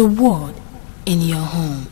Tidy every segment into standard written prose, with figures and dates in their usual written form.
the word in your home.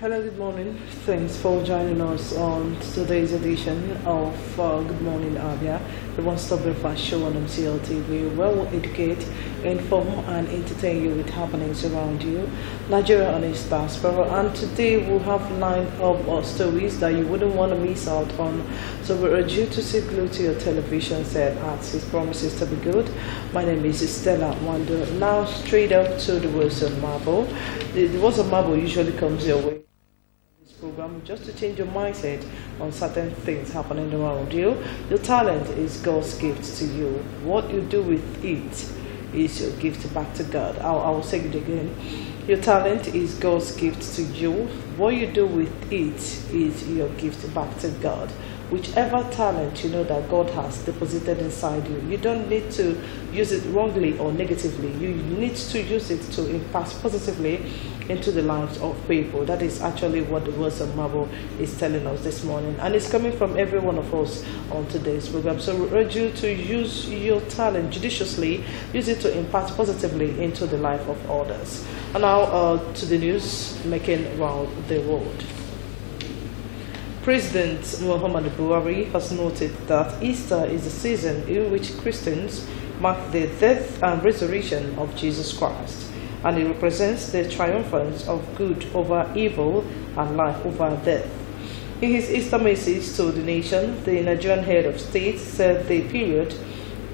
Hello, good morning. Thanks for joining us on today's edition of Good Morning Abia, the one-stop breakfast show on MCL TV, where we'll educate, inform, and entertain you with happenings around you, Nigeria and its diaspora. And today we'll have 9 of stories that you wouldn't want to miss out on. So we urge you to sit glued to your television set as it promises to be good. My name is Stella Wando. Now straight up to the words of marble. The words of marble usually comes your way program just to change your mindset on certain things happening around you. Your talent is God's gift to you. What you do with it is your gift back to God. I will say it again. Your talent is God's gift to you. What you do with it is your gift back to God. Whichever talent you know that God has deposited inside you, you don't need to use it wrongly or negatively. You need to use it to impact positively into the lives of people. That is actually what the words of marble is telling us this morning, and it's coming from every one of us on today's program. So we urge you to use your talent judiciously, use it to impact positively into the life of others. And now to the news making round the world. President Muhammadu Buhari has noted that Easter is the season in which Christians mark the death and resurrection of Jesus Christ, and it represents the triumphance of good over evil and life over death. In his Easter message to the nation, the Nigerian head of state said the period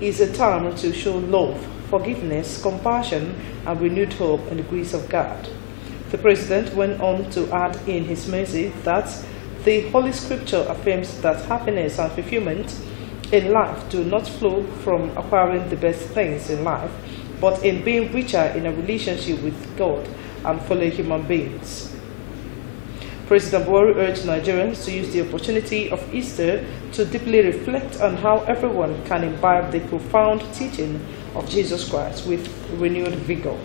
is a time to show love, forgiveness, compassion, and renewed hope in the grace of God. The president went on to add in his message that the Holy Scripture affirms that happiness and fulfillment in life do not flow from acquiring the best things in life, but in being richer in a relationship with God and fellow human beings. President Buhari urged Nigerians to use the opportunity of Easter to deeply reflect on how everyone can imbibe the profound teaching of Jesus Christ with renewed vigor.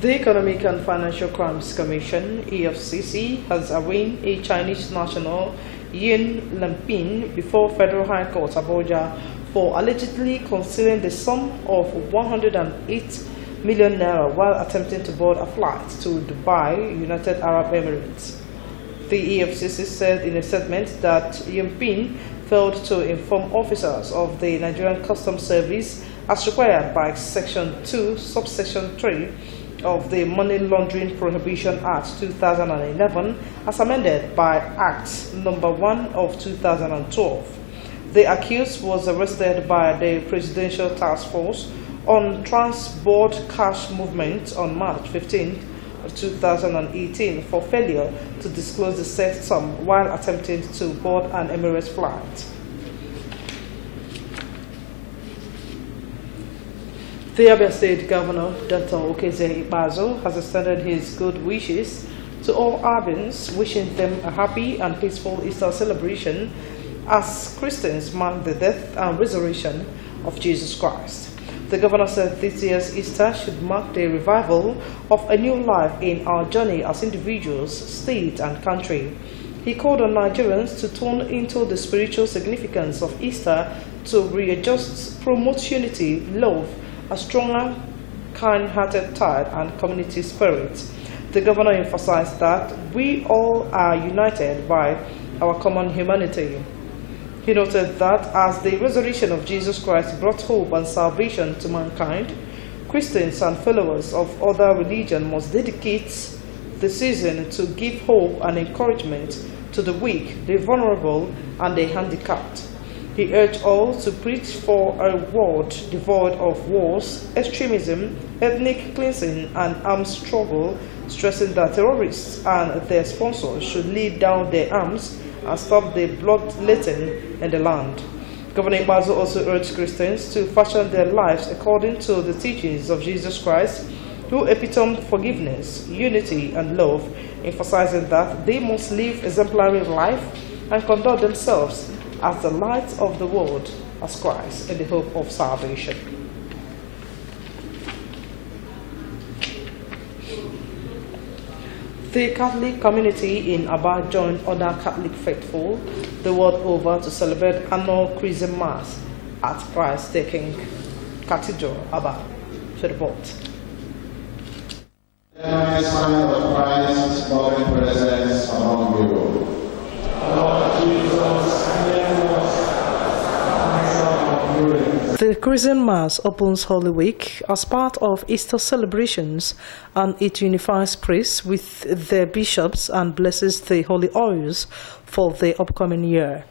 The Economic and Financial Crimes Commission, EFCC, has arraigned a Chinese national, Yin Limping, before Federal High Court, Abuja, for allegedly concealing the sum of 108 million naira while attempting to board a flight to Dubai, United Arab Emirates. The EFCC said in a statement that Limping failed to inform officers of the Nigerian Customs Service as required by Section 2, Subsection 3, of the Money Laundering Prohibition Act 2011 as amended by Act Number 1 of 2012. The accused was arrested by the Presidential Task Force on Trans-Board Cash Movement on March 15, 2018 for failure to disclose the said sum while attempting to board an Emirates flight. The Abia State Governor, Dr. Okeze Ikpeazu, has extended his good wishes to all Abians, wishing them a happy and peaceful Easter celebration as Christians mark the death and resurrection of Jesus Christ. The governor said this year's Easter should mark the revival of a new life in our journey as individuals, state, and country. He called on Nigerians to tune into the spiritual significance of Easter to readjust, promote unity, love, a stronger, kind-hearted tide, and community spirit. The governor emphasized that we all are united by our common humanity. He noted that as the resurrection of Jesus Christ brought hope and salvation to mankind, Christians and followers of other religions must dedicate the season to give hope and encouragement to the weak, the vulnerable, and the handicapped. He urged all to preach for a world devoid of wars, extremism, ethnic cleansing, and armed struggle, stressing that terrorists and their sponsors should lay down their arms and stop the bloodletting in the land. Governor Ikpeazu also urged Christians to fashion their lives according to the teachings of Jesus Christ, who epitomed forgiveness, unity, and love, emphasizing that they must live exemplary life and conduct themselves as the light of the world, as Christ, in the hope of salvation. The Catholic community in Abia joined other Catholic faithful the world over to celebrate annual Chrism Mass at Christ the King Cathedral, Abia. To report. The sign of Christ's loving presence among you. Lord Jesus, the Chrism Mass opens Holy Week as part of Easter celebrations, and it unifies priests with their bishops and blesses the holy oils for the upcoming year.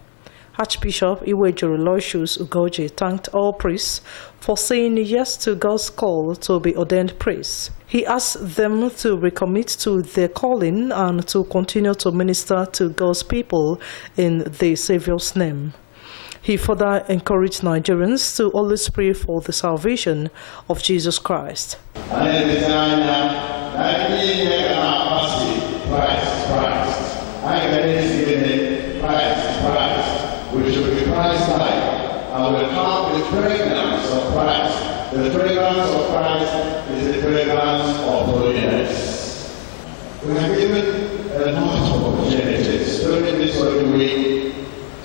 Archbishop Iwejuru Loisius Ugoji thanked all priests for saying yes to God's call to be ordained priests. He asked them to recommit to their calling and to continue to minister to God's people in the Savior's name. He further encouraged Nigerians to always pray for the salvation of Jesus Christ. We should be Christ-like and will come with fragrance of Christ. The fragrance of Christ is the fragrance of holiness. We are given a lot of opportunities during this Holy Week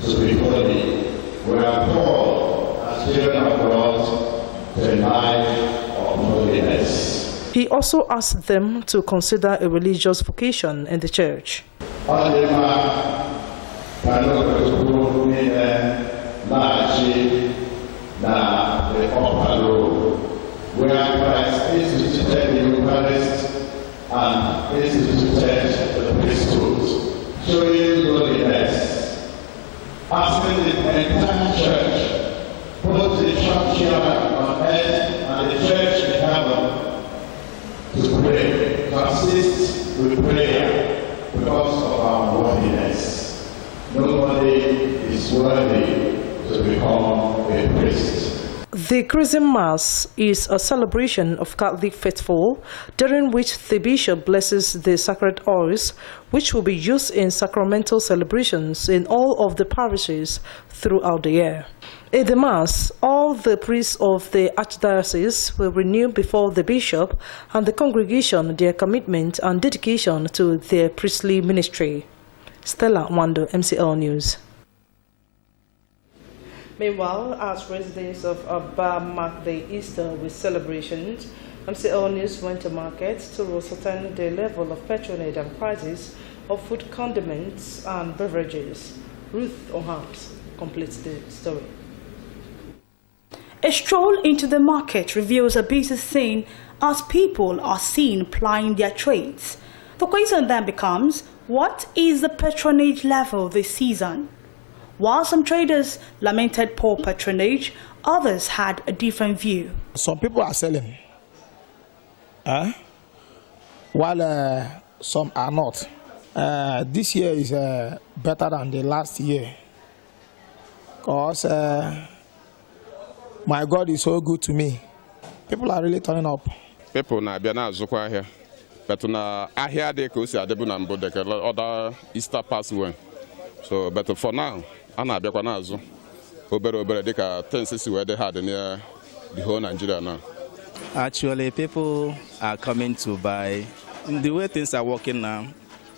to be holy. We are called as children of God to a life of holiness. He also asked them to consider a religious vocation in the church. Where Christ instituted the Eucharist and instituted the priesthood, showing holiness, asking the entire church, both the church here on earth and the church in heaven, to pray, to assist with prayer because of our worthiness. Nobody is worthy to become a priest. The Chrism Mass is a celebration of Catholic faithful, during which the bishop blesses the sacred oils, which will be used in sacramental celebrations in all of the parishes throughout the year. In the Mass, all the priests of the Archdiocese will renew before the bishop and the congregation their commitment and dedication to their priestly ministry. Stella Wando, MCL News. Meanwhile, as residents of Abia mark the Easter with celebrations, MCL News went to market to ascertain the level of patronage and prices of food, condiments, and beverages. Ruth Ohams completes the story. A stroll into the market reveals a busy scene as people are seen plying their trades. The question then becomes, what is the patronage level this season? While some traders lamented poor patronage, others had a different view. Some people are selling, while some are not. This year is better than the last year, because my God is so good to me. People are really turning up. People na Abia na azukwa ahia, but na ahia dey ka o si adebu na mbo dey ka other Easter pass when. So, but for now, ana Abia kwa na azu. Obere dey ka things si where they had near the whole Nigeria now. Actually, people are coming to buy. The way things are working now,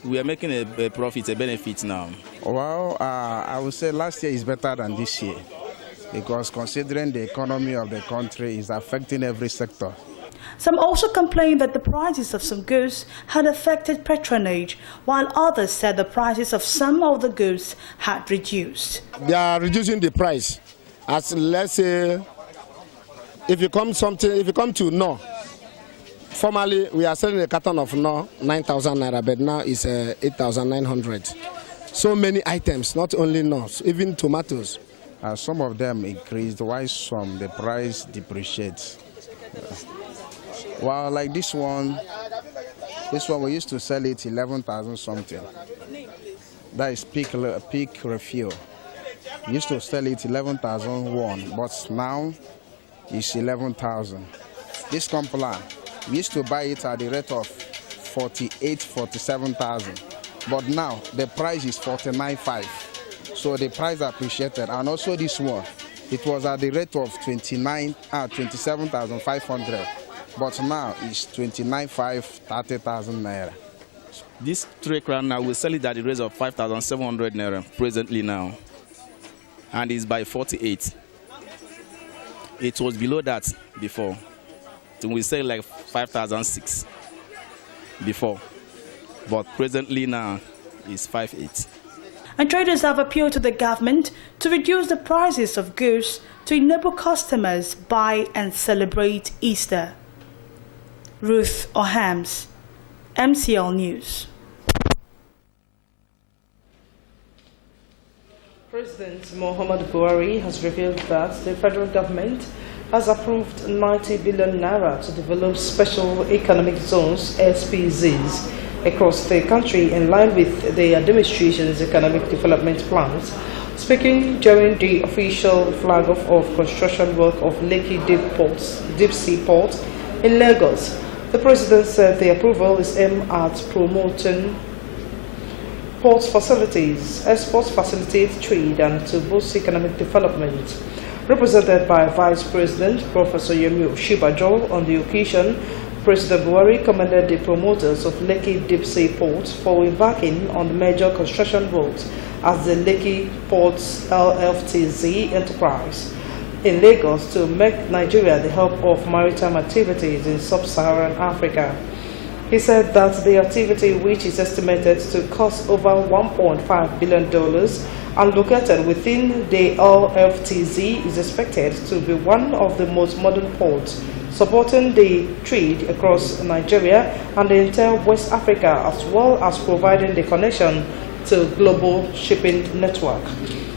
we are making a profit, a benefit now. Well, I would say last year is better than this year, because considering the economy of the country is affecting every sector. Some also complained that the prices of some goods had affected patronage, while others said the prices of some of the goods had reduced. They are reducing the price. As let's say if you come to no, formerly we are selling a carton of no 9,000 naira, but now it's 8,900. So many items, not only no, even tomatoes. Some of them increased, while some the price depreciates. Well, like this one we used to sell it 11,000 something. That is peak refuel. We used to sell it 11,001, but now it's 11,000. This complaint, we used to buy it at the rate of 47,000, but now the price is 49,500. So the price appreciated, and also this one, it was at the rate of 27,500, but now it's 29,500, 30,000 naira. This 3 crown now we sell it at the rate of 5,700 naira presently now, and it's by 48. It was below that before. So we sell like 5,006 before, but presently now it's 5,800. And traders have appealed to the government to reduce the prices of goods to enable customers buy and celebrate Easter. Ruth Ohams, MCL News. President Muhammadu Buhari has revealed that the federal government has approved 90 billion naira to develop special economic zones, SPZs, across the country in line with the administration's economic development plans. Speaking during the official flag off of construction work of Lekki Deep Sea Port in Lagos, the president said the approval is aimed at promoting port facilities, exports facilitate trade, and to boost economic development. Represented by Vice President Professor Yemi Oshibajo on the occasion, President Buhari commended the promoters of Lekki Deep Sea Port for embarking on the major construction works as the Lekki Ports LFTZ enterprise in Lagos to make Nigeria the hub of maritime activities in sub-Saharan Africa. He said that the activity, which is estimated to cost over $1.5 billion and located within the LFTZ, is expected to be one of the most modern ports, supporting the trade across Nigeria and the entire West Africa, as well as providing the connection to global shipping network.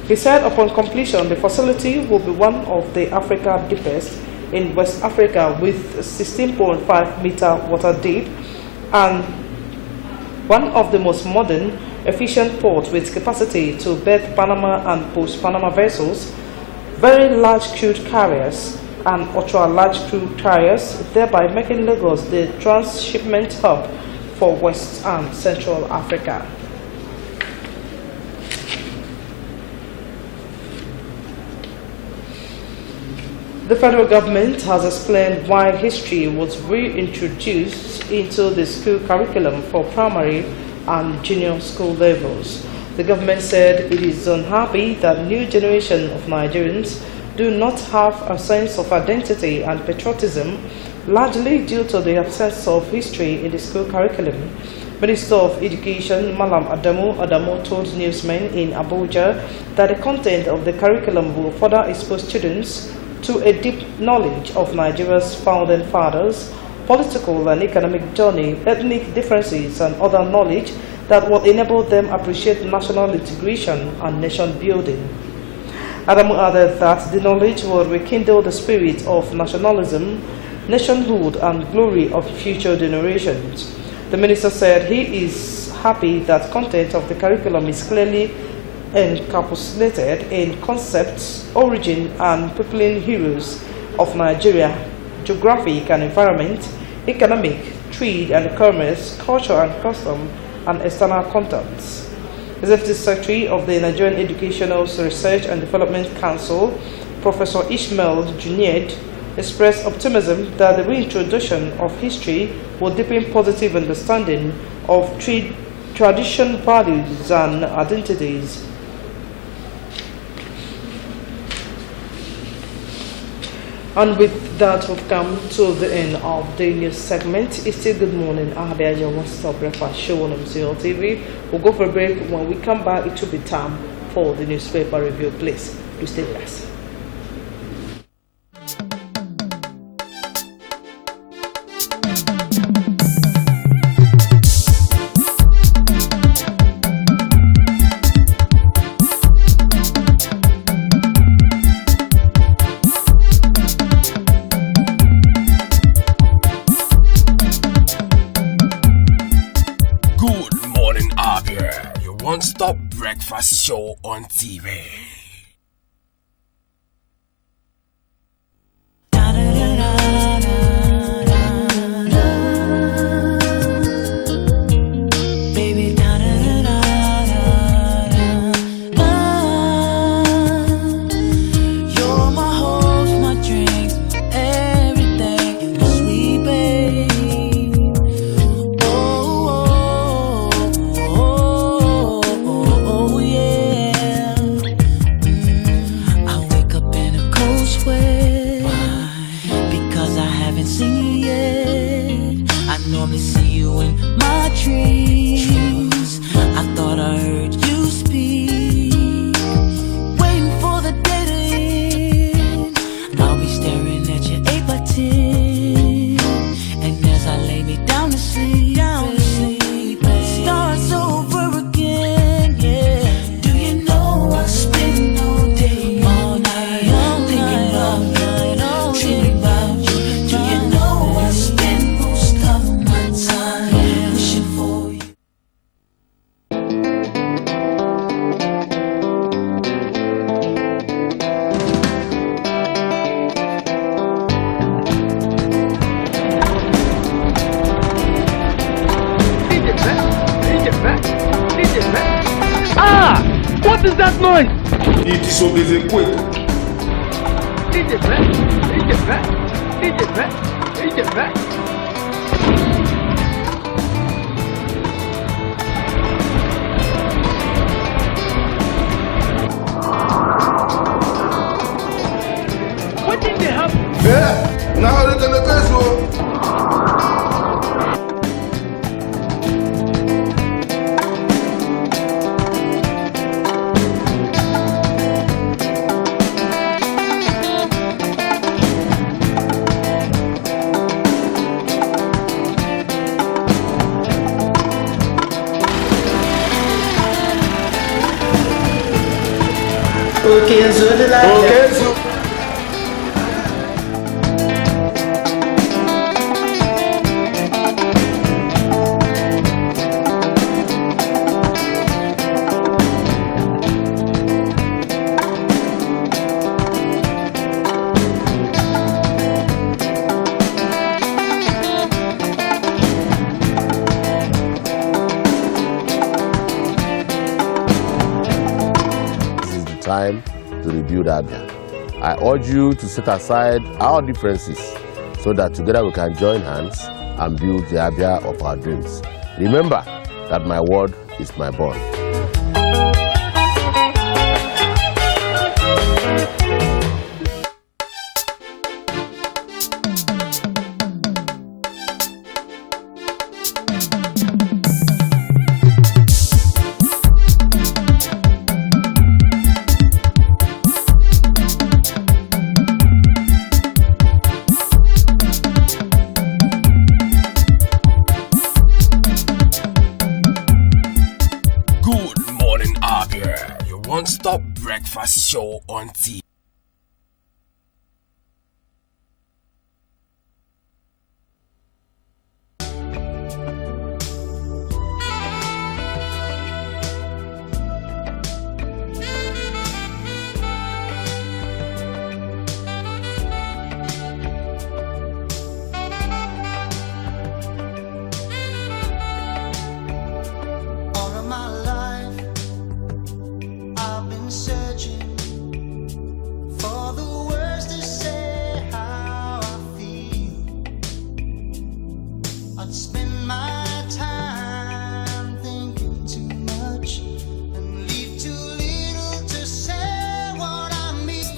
He said upon completion, the facility will be one of the Africa deepest in West Africa, with 16.5 meter water deep, and one of the most modern, efficient ports with capacity to berth Panama and post-Panama vessels, very large crude carriers, and ultra-large crude carriers, thereby making Lagos the transshipment hub for West and Central Africa. The federal government has explained why history was reintroduced into the school curriculum for primary and junior school levels. The government said it is unhappy that new generation of Nigerians do not have a sense of identity and patriotism, largely due to the absence of history in the school curriculum. Minister of Education Malam Adamu told newsmen in Abuja that the content of the curriculum will further expose students to a deep knowledge of Nigeria's founding fathers, political and economic journey, ethnic differences, and other knowledge that will enable them appreciate national integration and nation building. Adamu added that the knowledge will rekindle the spirit of nationalism, nationhood, and glory of future generations. The minister said he is happy that content of the curriculum is clearly encapsulated in concepts, origin, and peopling heroes of Nigeria, geographic and environment, economic, trade and commerce, culture and custom, and external contacts. Executive Secretary of the Nigerian Educational Research and Development Council, Professor Ishmael Junaid, expressed optimism that the reintroduction of history will deepen positive understanding of tradition, values, and identities. And with that, we've come to the end of the news segment. It's still Good Morning Abia, your one-stop breakfast show on MCL TV. We'll go for a break. When we come back, it will be time for the newspaper review. Please, do stay with us. Morning Abia, your one-stop breakfast show on TV. What is that noise? It is obeying quick. What did they happen? Yeah, now they're gonna go so. Okay, so the light. Okay, so. Time to rebuild Abia. I urge you to set aside our differences so that together we can join hands and build the Abia of our dreams. Remember that my word is my bond. Good Morning Abia, your one-stop breakfast show on TV.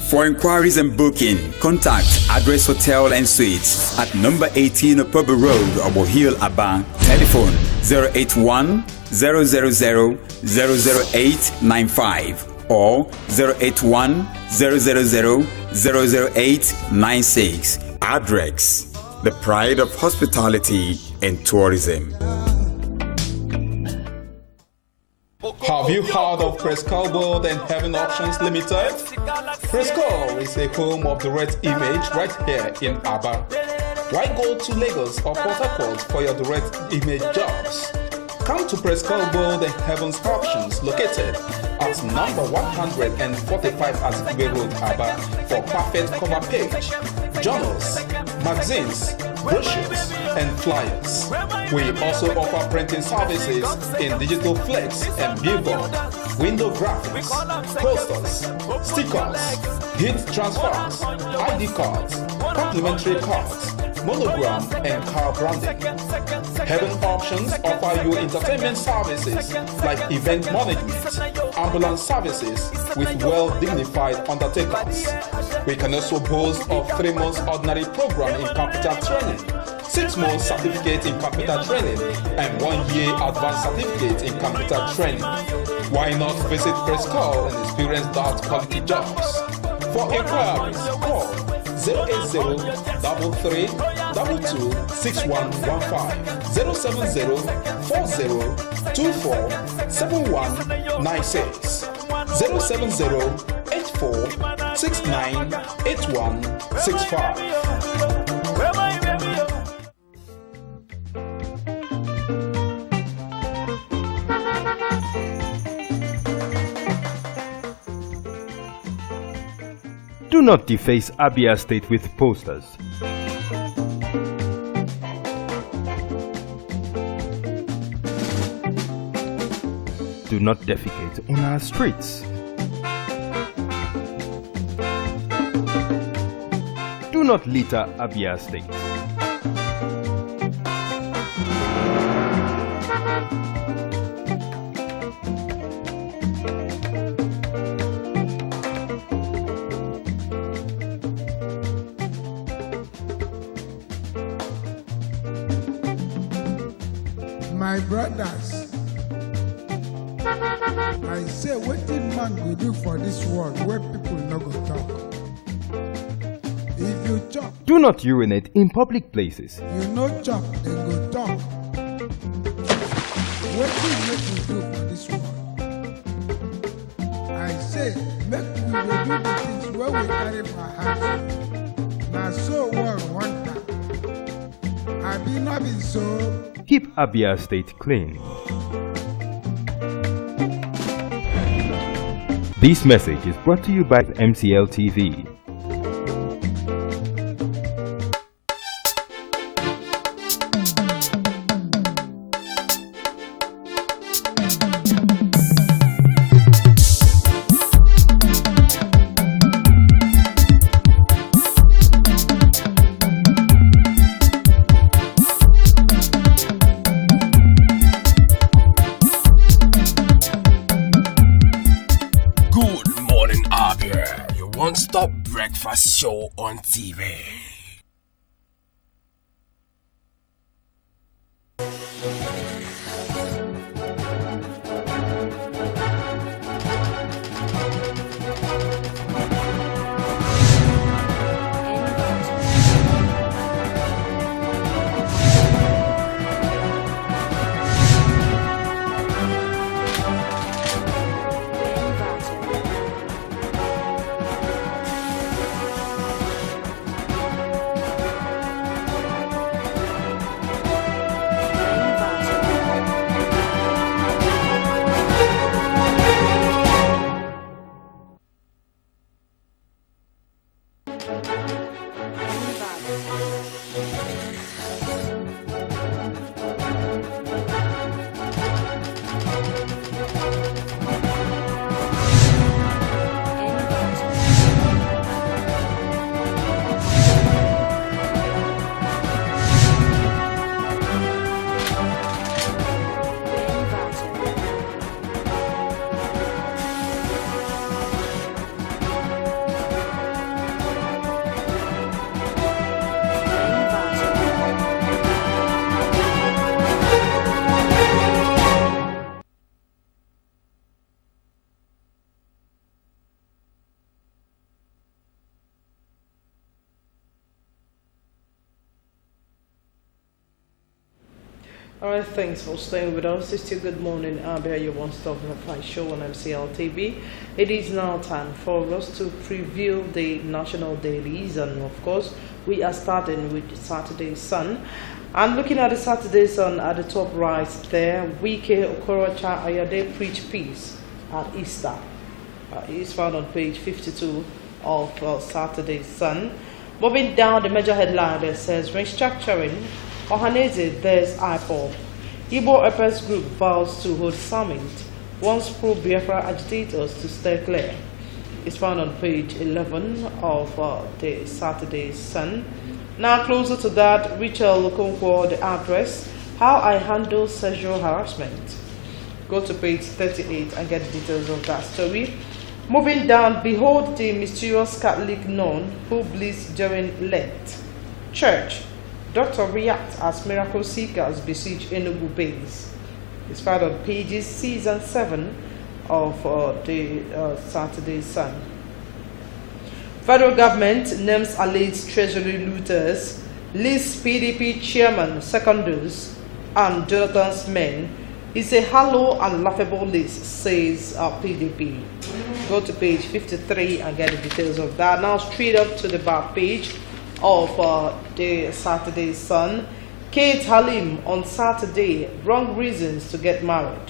For inquiries and booking, contact Address Hotel and Suites at number 18 Opobo Road, Obo Hill, Aba. Telephone 081 000 00895 or 081 000 00896. Address, the pride of hospitality and tourism. Have you heard of Prescal World and Heaven Options Limited? Prescal is a home of the direct image right here in Abia. Why go to Lagos or Port Harcourt for your direct image jobs? Come to Presco Gold and Heavens Options, located at number 145 Azikwe Road, Abia, for perfect cover page, journals, magazines, brochures, and flyers. We also offer printing services in digital flex and billboard, window graphics, posters, stickers, heat transfers, ID cards, complimentary cards, monogram, and car branding. Heaven Options offer you entertainment services like event management, ambulance services with well-dignified undertakers. We can also boast of 3 months ordinary program in computer training, 6 months certificate in computer training, and 1 year advanced certificate in computer training. Why not visit Presco and experience that quality jobs? For inquiries, call 080-33-22-6115, 070-40-24-7196, 070-84-69-8165. Do not deface Abia State with posters. Do not defecate on our streets. Do not litter Abia State. My brothers, I say wetin man go do for this world where people no go talk. If you chop, Do not urinate in public places. you no chop, dem go talk. Wetin make we do for this world? I say make we dey do the things wey we carry for heart. Na so world want am. Abi no be so? Keep Abia State clean. This message is brought to you by MCL TV. Good morning, Abia, your one-stop breakfast show on TV. Alright, thanks for staying with us. It's still Good Morning Abia, your one-stop breakfast show on MCL TV. It is now time for us to preview the national dailies, and of course, we are starting with Saturday Sun. And looking at the Saturday Sun at the top right there, Wike Okorocha Ayade preach peace at Easter. It's found on page 52 of Saturday Sun. Moving down, the major headline that says restructuring Ohaneze, there's IPOB. Igbo Epes Group vows to hold summit, wants pro-Biafra agitators to stay clear. It's found on page 11 of the Saturday Sun. Now closer to that, Rachel Okonkwo, the address, how I handle sexual harassment. Go to page 38 and get the details of that story. Moving down, behold the mysterious Catholic nun who bleeds during Lent. Church, doctor react as miracle seekers besiege Enugu base. It's found on pages 6 and 7 of the Saturday Sun. Federal government names alleged treasury looters, lists PDP chairman, seconders, and Jonathan's men. It's a hollow and laughable list, says PDP. Go to page 53 and get the details of that. Now straight up to the back page of the Saturday Sun. Kate Halim on Saturday, wrong reasons to get married.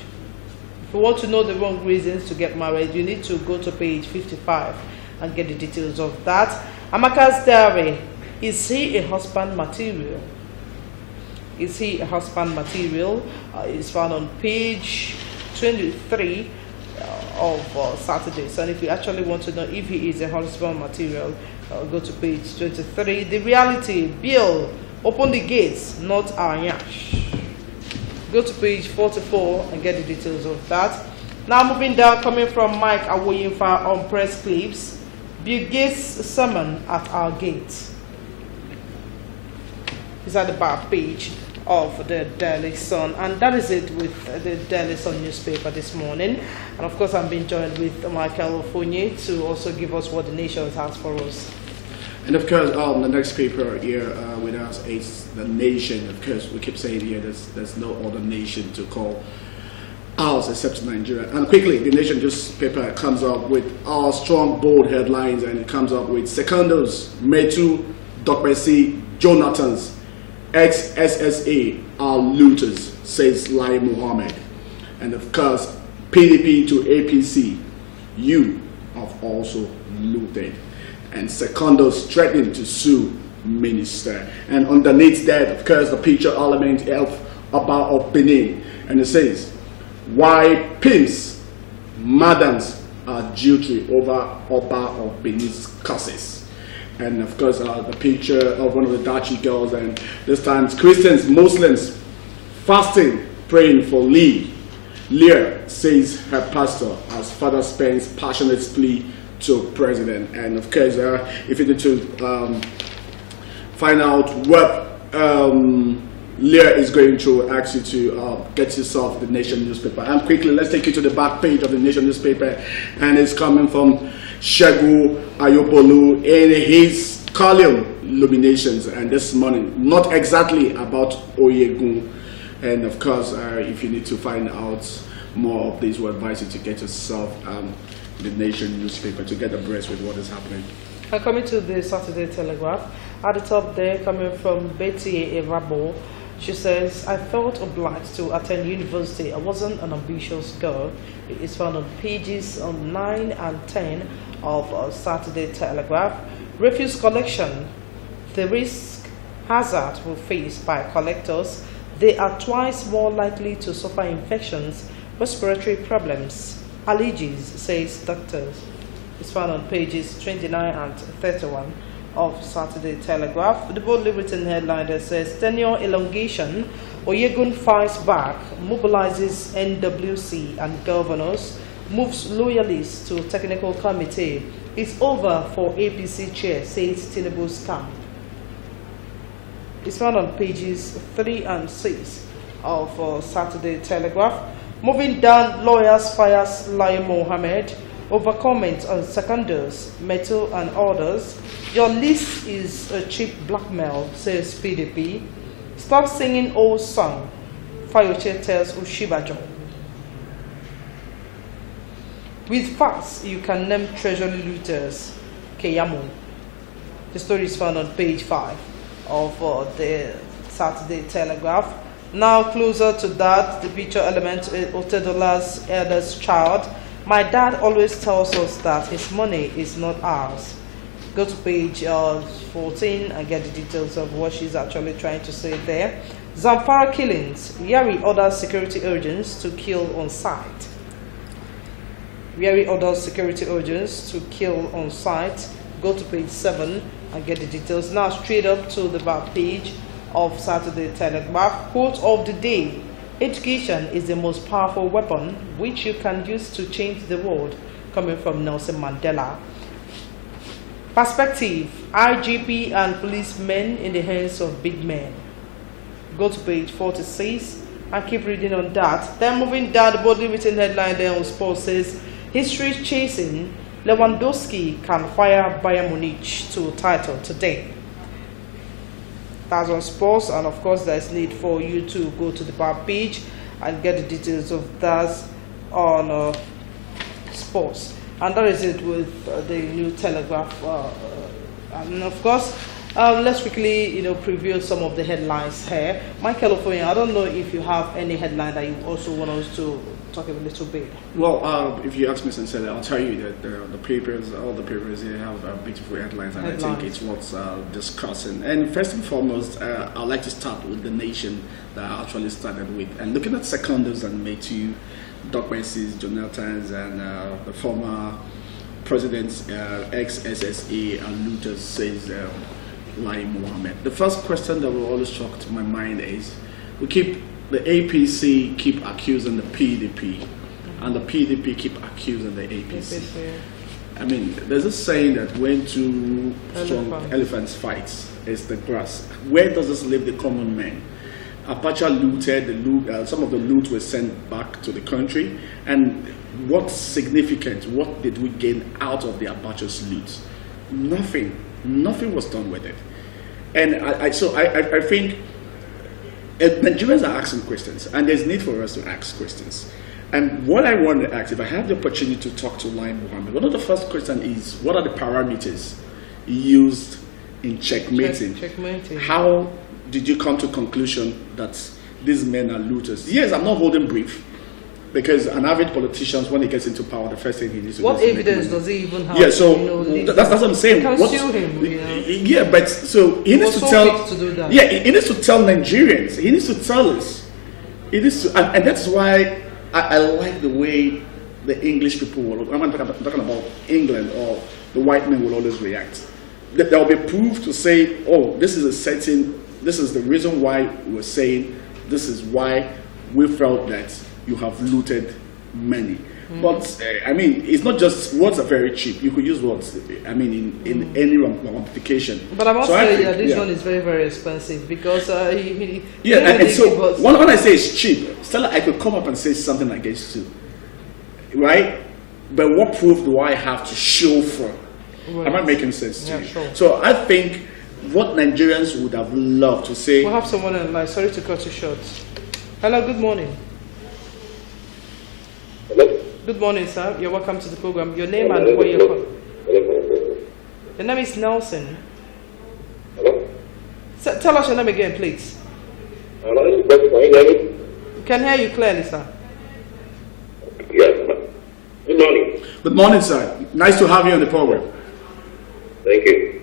If you want to know the wrong reasons to get married, you need to go to page 55 and get the details of that. Amaka's diary, is he a husband material? Is he a husband material? It's found on page 23 of Saturday. So if you actually want to know if he is a husband material, go to page 23. The reality, Bill, open the gates, not Anyash. Go to page 44 and get the details of that. Now moving down, coming from Mike Awoyinfa on press clips, Bill Gates' sermon at our gate. It's at the back page of the Daily Sun, and that is it with the Daily Sun newspaper this morning. And of course, I'm being joined with Michael Ofonye to also give us what the nation has for us. And of course, the next paper here with us is The Nation. Of course, we keep saying here there's no other nation to call ours except Nigeria. And quickly, The Nation newspaper comes up with strong, bold headlines, and it comes up with Secondos, Metu, Dokbesi, Jonathan's ex-SSA are looters, says Lai Mohammed. And of course, PDP to APC, you have also looted. And Secondos threatening to sue minister. And underneath that, of course, the picture element of Abba of Benin. And it says, why pimps, madams are jewelry over Abba of Benin's curses. And of course, the picture of one of the Dachi girls, and this time it's Christians, Muslims, fasting, praying for Lee. Lear says her pastor as father spends passionate plea to president. And of course, if you need to find out what Lear is going to ask you to get yourself the Nation newspaper. And quickly, let's take you to the back page of the Nation newspaper, and it's coming from Shegu Ayopolu in his column Illuminations, and this morning, not exactly about Oyegun. And of course, if you need to find out more of these, we advise you to get yourself the Nation newspaper to get abreast with what is happening. Coming to the Saturday Telegraph, at the top there, coming from Betty Erabo, she says, I felt obliged to attend university. I wasn't an ambitious girl. It is found on pages 9 and 10 of Saturday Telegraph. Refuse collection, the risk hazard we face by collectors. They are twice more likely to suffer infections, respiratory problems, allergies, says doctors. It's found on pages 29 and 31 of Saturday Telegraph. The boldly written headline that says, tenure elongation, Oyegun fights back, mobilizes NWC and governors, moves loyalists to technical committee. It's over for APC chair, says Tinubu's camp. It's found on pages 3 and 6 of Saturday Telegraph. Moving down, lawyers fires Lai Mohammed over comments on seconders, metal and others. Your list is a cheap blackmail, says PDP. Stop singing old song, Fayoche tells Ushibajo. With facts, you can name treasury looters, Keyamo. The story is found on page 5 of the Saturday Telegraph. Now closer to that, the picture element is Otedola's eldest child. My dad always tells us that his money is not ours. Go to page 14 and get the details of what she's actually trying to say there. Zamfara killings. Yari orders security agents to kill on site. Yari orders security agents to kill on site. Go to page 7 and get the details. Now straight up to the back page of Saturday Telegraph. Quote of the day: education is the most powerful weapon which you can use to change the world. Coming from Nelson Mandela. Perspective: IGP and policemen in the hands of big men. Go to page 46 and keep reading on that. Then moving down, the boldly written headline there on sports says, history chasing, Lewandowski can fire Bayern Munich to title today. That's on sports, and of course there's need for you to go to the back page and get the details of that on sports. And that is it with the new Telegraph. And of course, let's quickly, preview some of the headlines here. Michael Ofoyen, I don't know if you have any headline that you also want us to talk a little bit. Well, if you ask me sincerely, I'll tell you that the papers, all the papers here have beautiful headlines, and I think it's worth discussing. And first and foremost, I'd like to start with the nation that I actually started with. And looking at Secondos and Matthew, Doc Menzies, Jonathan's, and the former president's ex-SSA and Luther says Lai Mohammed. The first question that will always struck to my mind is, the APC keep accusing the PDP, and the PDP keep accusing the APC. I mean, there's a saying that when two strong elephants fight, it's the grass. Where does this leave the common man? Apache looted, some of the loot was sent back to the country, and what's significant? What did we gain out of the Apache's loot? Nothing. Nothing was done with it. And I think Nigerians are asking questions, and there's need for us to ask questions. And what I want to ask, if I have the opportunity to talk to Lai Mohammed, one of the first questions is, what are the parameters used in checkmating? How did you come to the conclusion that these men are looters? Yes, I'm not holding brief, because an average politician, when he gets into power, the first thing he needs to do is what evidence does he even have? Yeah, so that's what I'm saying. You can sue him, Yeah, but so he needs to tell. To do that. Yeah, he needs to tell Nigerians. He needs to tell us. He needs to, and that's why I like the way the English people will. I'm talking about England, or the white men will always react. There will be proof to say, oh, this is the reason why we're saying, this is why we felt that you have looted money. But I mean, it's not just words are very cheap. You could use words. I mean, in any ramification. But I must say that this one is very, very expensive, because and so when I say it's cheap, Stella, I could come up and say something against you, right? But what proof do I have to show for? Right. Am I making sense to you? Sure. So I think what Nigerians would have loved to say. We'll have someone in line. Sorry to cut you short. Hello, good morning. Hello? Good morning, sir. You're welcome to the program. Your name and where you're from. Your name is Nelson. Hello? So, tell us your name again, please. Hello? Can you hear me? We can hear you clearly, sir. Yes. Good morning. Good morning, sir. Nice to have you on the program. Thank you.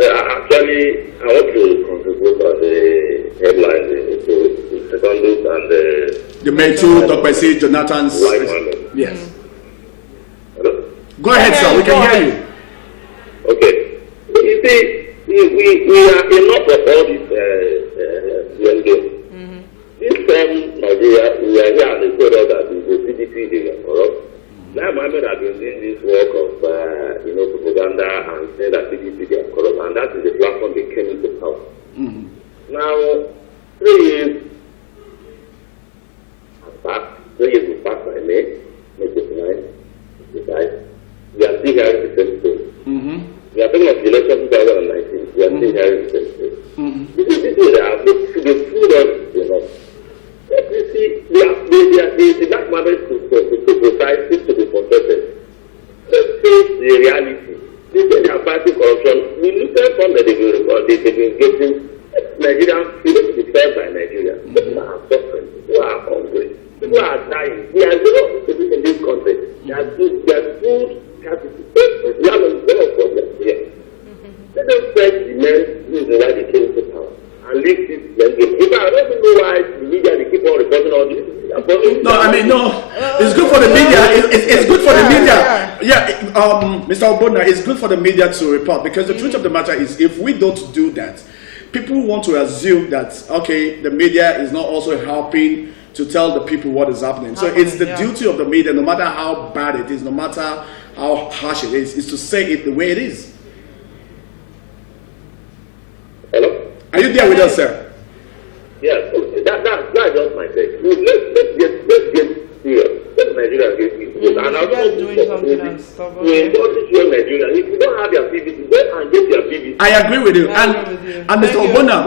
Actually, I want to contribute on the headlines to Secondos and the Metu, Dr. Bessie, Jonathan's. Yes. Hello? Go ahead, sir. We can hear you. Okay. You see, we are enough of all this game. This time, Nigeria, we are here and they told us that the PDP is corrupt. Lai Mohammed has been doing this work of propaganda and saying that PDP is corrupt, and that is the platform they came into power. Now, 3 years back, 3 years will pass by May 29, we are still hearing the same story. We are talking of the election 2019, we are still hearing the same story. This is the food us, you see, the black market to precise seems to be protected. Let's face the reality. This is fighting corruption. We looted from the are zero people in this country. They are good capital. We have a lot of problems here. Let them first demand reason why they came to power and leave this game. If I don't know why the media they keep on reporting all this. No, I mean, no. It's good for the media. It's good for the media. Yeah, Mr. Obona, it's good for the media to report because the truth of the matter is, if we don't do that, people want to assume that, okay, the media is not also helping to tell the people what is happening. So it's the duty of the media, no matter how bad it is, no matter how harsh it is to say it the way it is. Hello? Are you there with us, sir? Yeah, that's just my take. Let's get serious. Let Nigeria get serious. And I'm not doing something and stuff. We encourage young Nigerians. If you don't have your PVC, go and get your PVC. I agree with you. And Mr. Obona,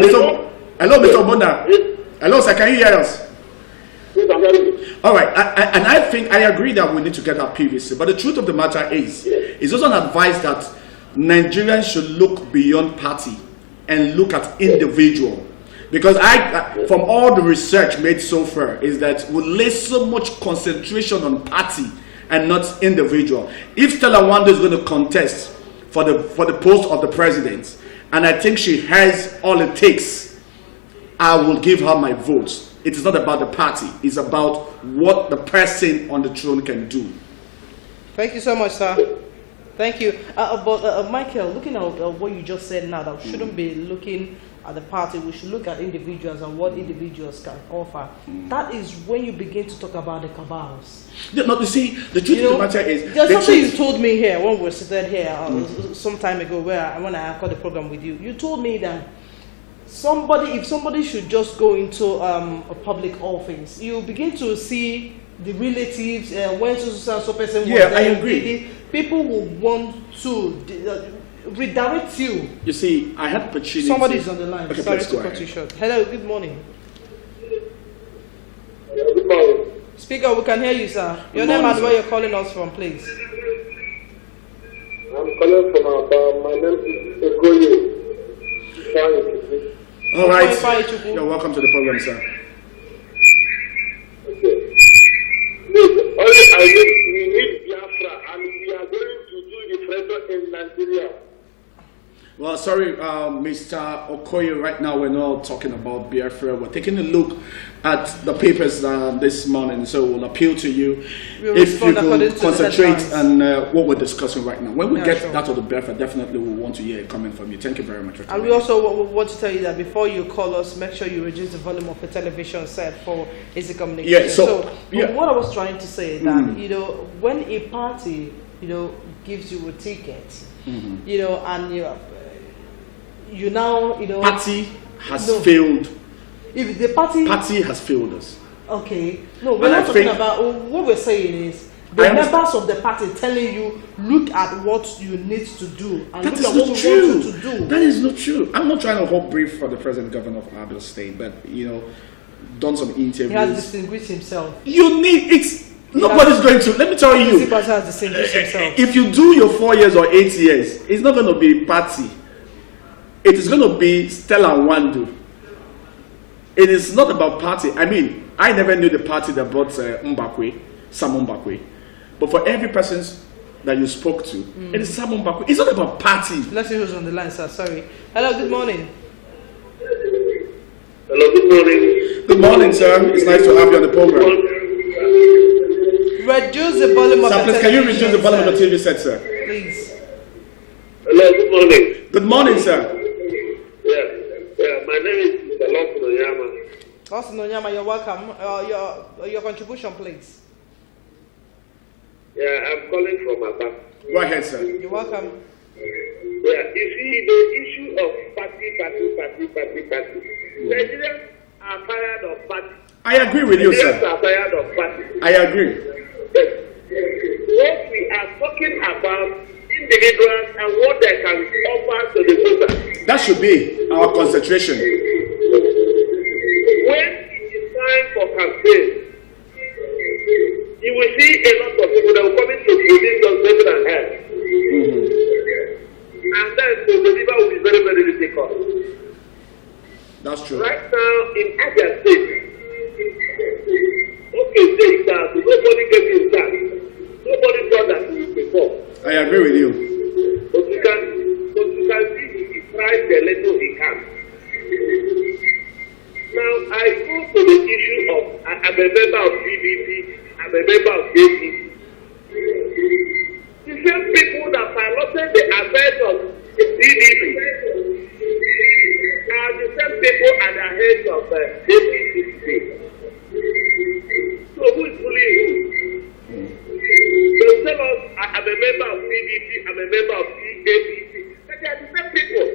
hello, Mr. Obona. Hello, sir. Can you hear us? All right, and I think I agree that we need to get our PVC. But the truth of the matter is, it's also an advice that Nigerians should look beyond party and look at individual. Because from all the research made so far, is that we lay so much concentration on party and not individual. If Stella Wando is going to contest for the post of the president, and I think she has all it takes, I will give her my votes. It is not about the party. It's about what the person on the throne can do. Thank you so much, sir. Thank you. But Michael, looking at what you just said now, that we shouldn't be looking at the party, we should look at individuals and what individuals can offer. That is when you begin to talk about the cabals. Yeah, no, you see, the truth of the matter is... There's something you told me here when we were sitting here some time ago when I called the program with you. You told me that if somebody should just go into a public office, you begin to see the relatives, when so person was I agree. People will want to redirect you. You see, I had opportunity. Somebody is on the line. Okay, sorry please to go cut you short. Hello, good morning. Good morning. Speaker, we can hear you, sir. Your name and where you're calling us from, please. I'm calling from Abia. My name is Okoye. All right. You're welcome to the program, sir. Okay. We need Biafra, and we are going to do the pressure in Nigeria. Well, sorry, Mr. Okoye, right now we're not talking about Biafra. We're taking a look at the papers this morning, so we'll appeal to you if you could concentrate on what we're discussing right now. When we get that of the Biafra, definitely we'll want to hear a comment from you. Thank you very much. And we also want to tell you that before you call us, make sure you reduce the volume of the television set for easy communication. Yeah, so what I was trying to say is that, when a party, gives you a ticket, and you now, party has failed. If the party has failed us. Okay. No, we're not talking about. What we're saying is the members of the party telling you, look at what you need to do and look at what we want you to do. That is not true. I'm not trying to hold brief for the present governor of Abia State, but done some interviews. He has distinguished himself. Nobody's going to. Let me tell you. Has distinguished himself. If you do your 4 years or 8 years, it's not going to be party. It is going to be Stella Wando. It is not about party. I mean, I never knew the party that brought Sam Mbakwe. But for every person that you spoke to, it is Sam Mbakwe. It's not about party. Let's see who's on the line, sir. Sorry. Hello, good morning. Hello, good morning. Good morning, sir. It's nice to have you on the program. Reduce the volume of the television. Can you reduce the volume of the TV set, sir? Please. Hello, good morning. Good morning, sir. My name is Mr. Lawson Onyama. Lawson Onyama, you're welcome. Your contribution, please. Yeah, I'm calling from Abia. Go ahead, sir. You're welcome. Yeah, you see, the issue of party. Nigerians are tired of party. I agree with you, sir. Nigerians are tired of party. I agree. Yes. What we are talking about individuals and what they can offer to the voters. That should be our concentration. When it is time for campaign, you will see a lot of people that will come into positions better than help. And then the deliver will be very, very difficult. That's true. Right now in Abia State, okay, say that to go for a member of APC. The same people that piloted the affairs of the PDP are the same people at the head of APC today. So who is bullying who? They tell us, I'm a member of PDP, I'm a member of APC. But they are the same people.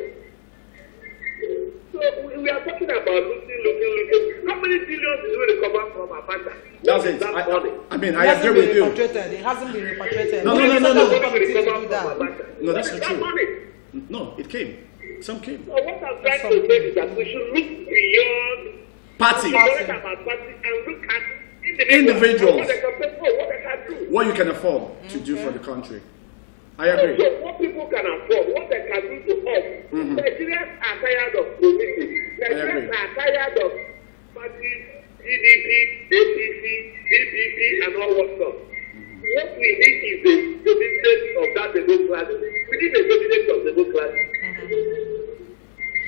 So we are talking about looking. How many billions did we recover from Abia? That's it. I mean, I agree with you. It hasn't been repatriated. No. No, that's not true. Money. No, it came. Some came. So what I'm trying to say is that we should look beyond Party. And look at Individuals. What they can pay for, what they can do. What you can afford to do for the country. I agree. So what people can afford, what they can do to us. Nigerians are tired of promises. Nigerians are tired of parties, PDP, APC, DPP, and all what stuff. What we need is the dominance of that democracy. We need the dominance of democracy.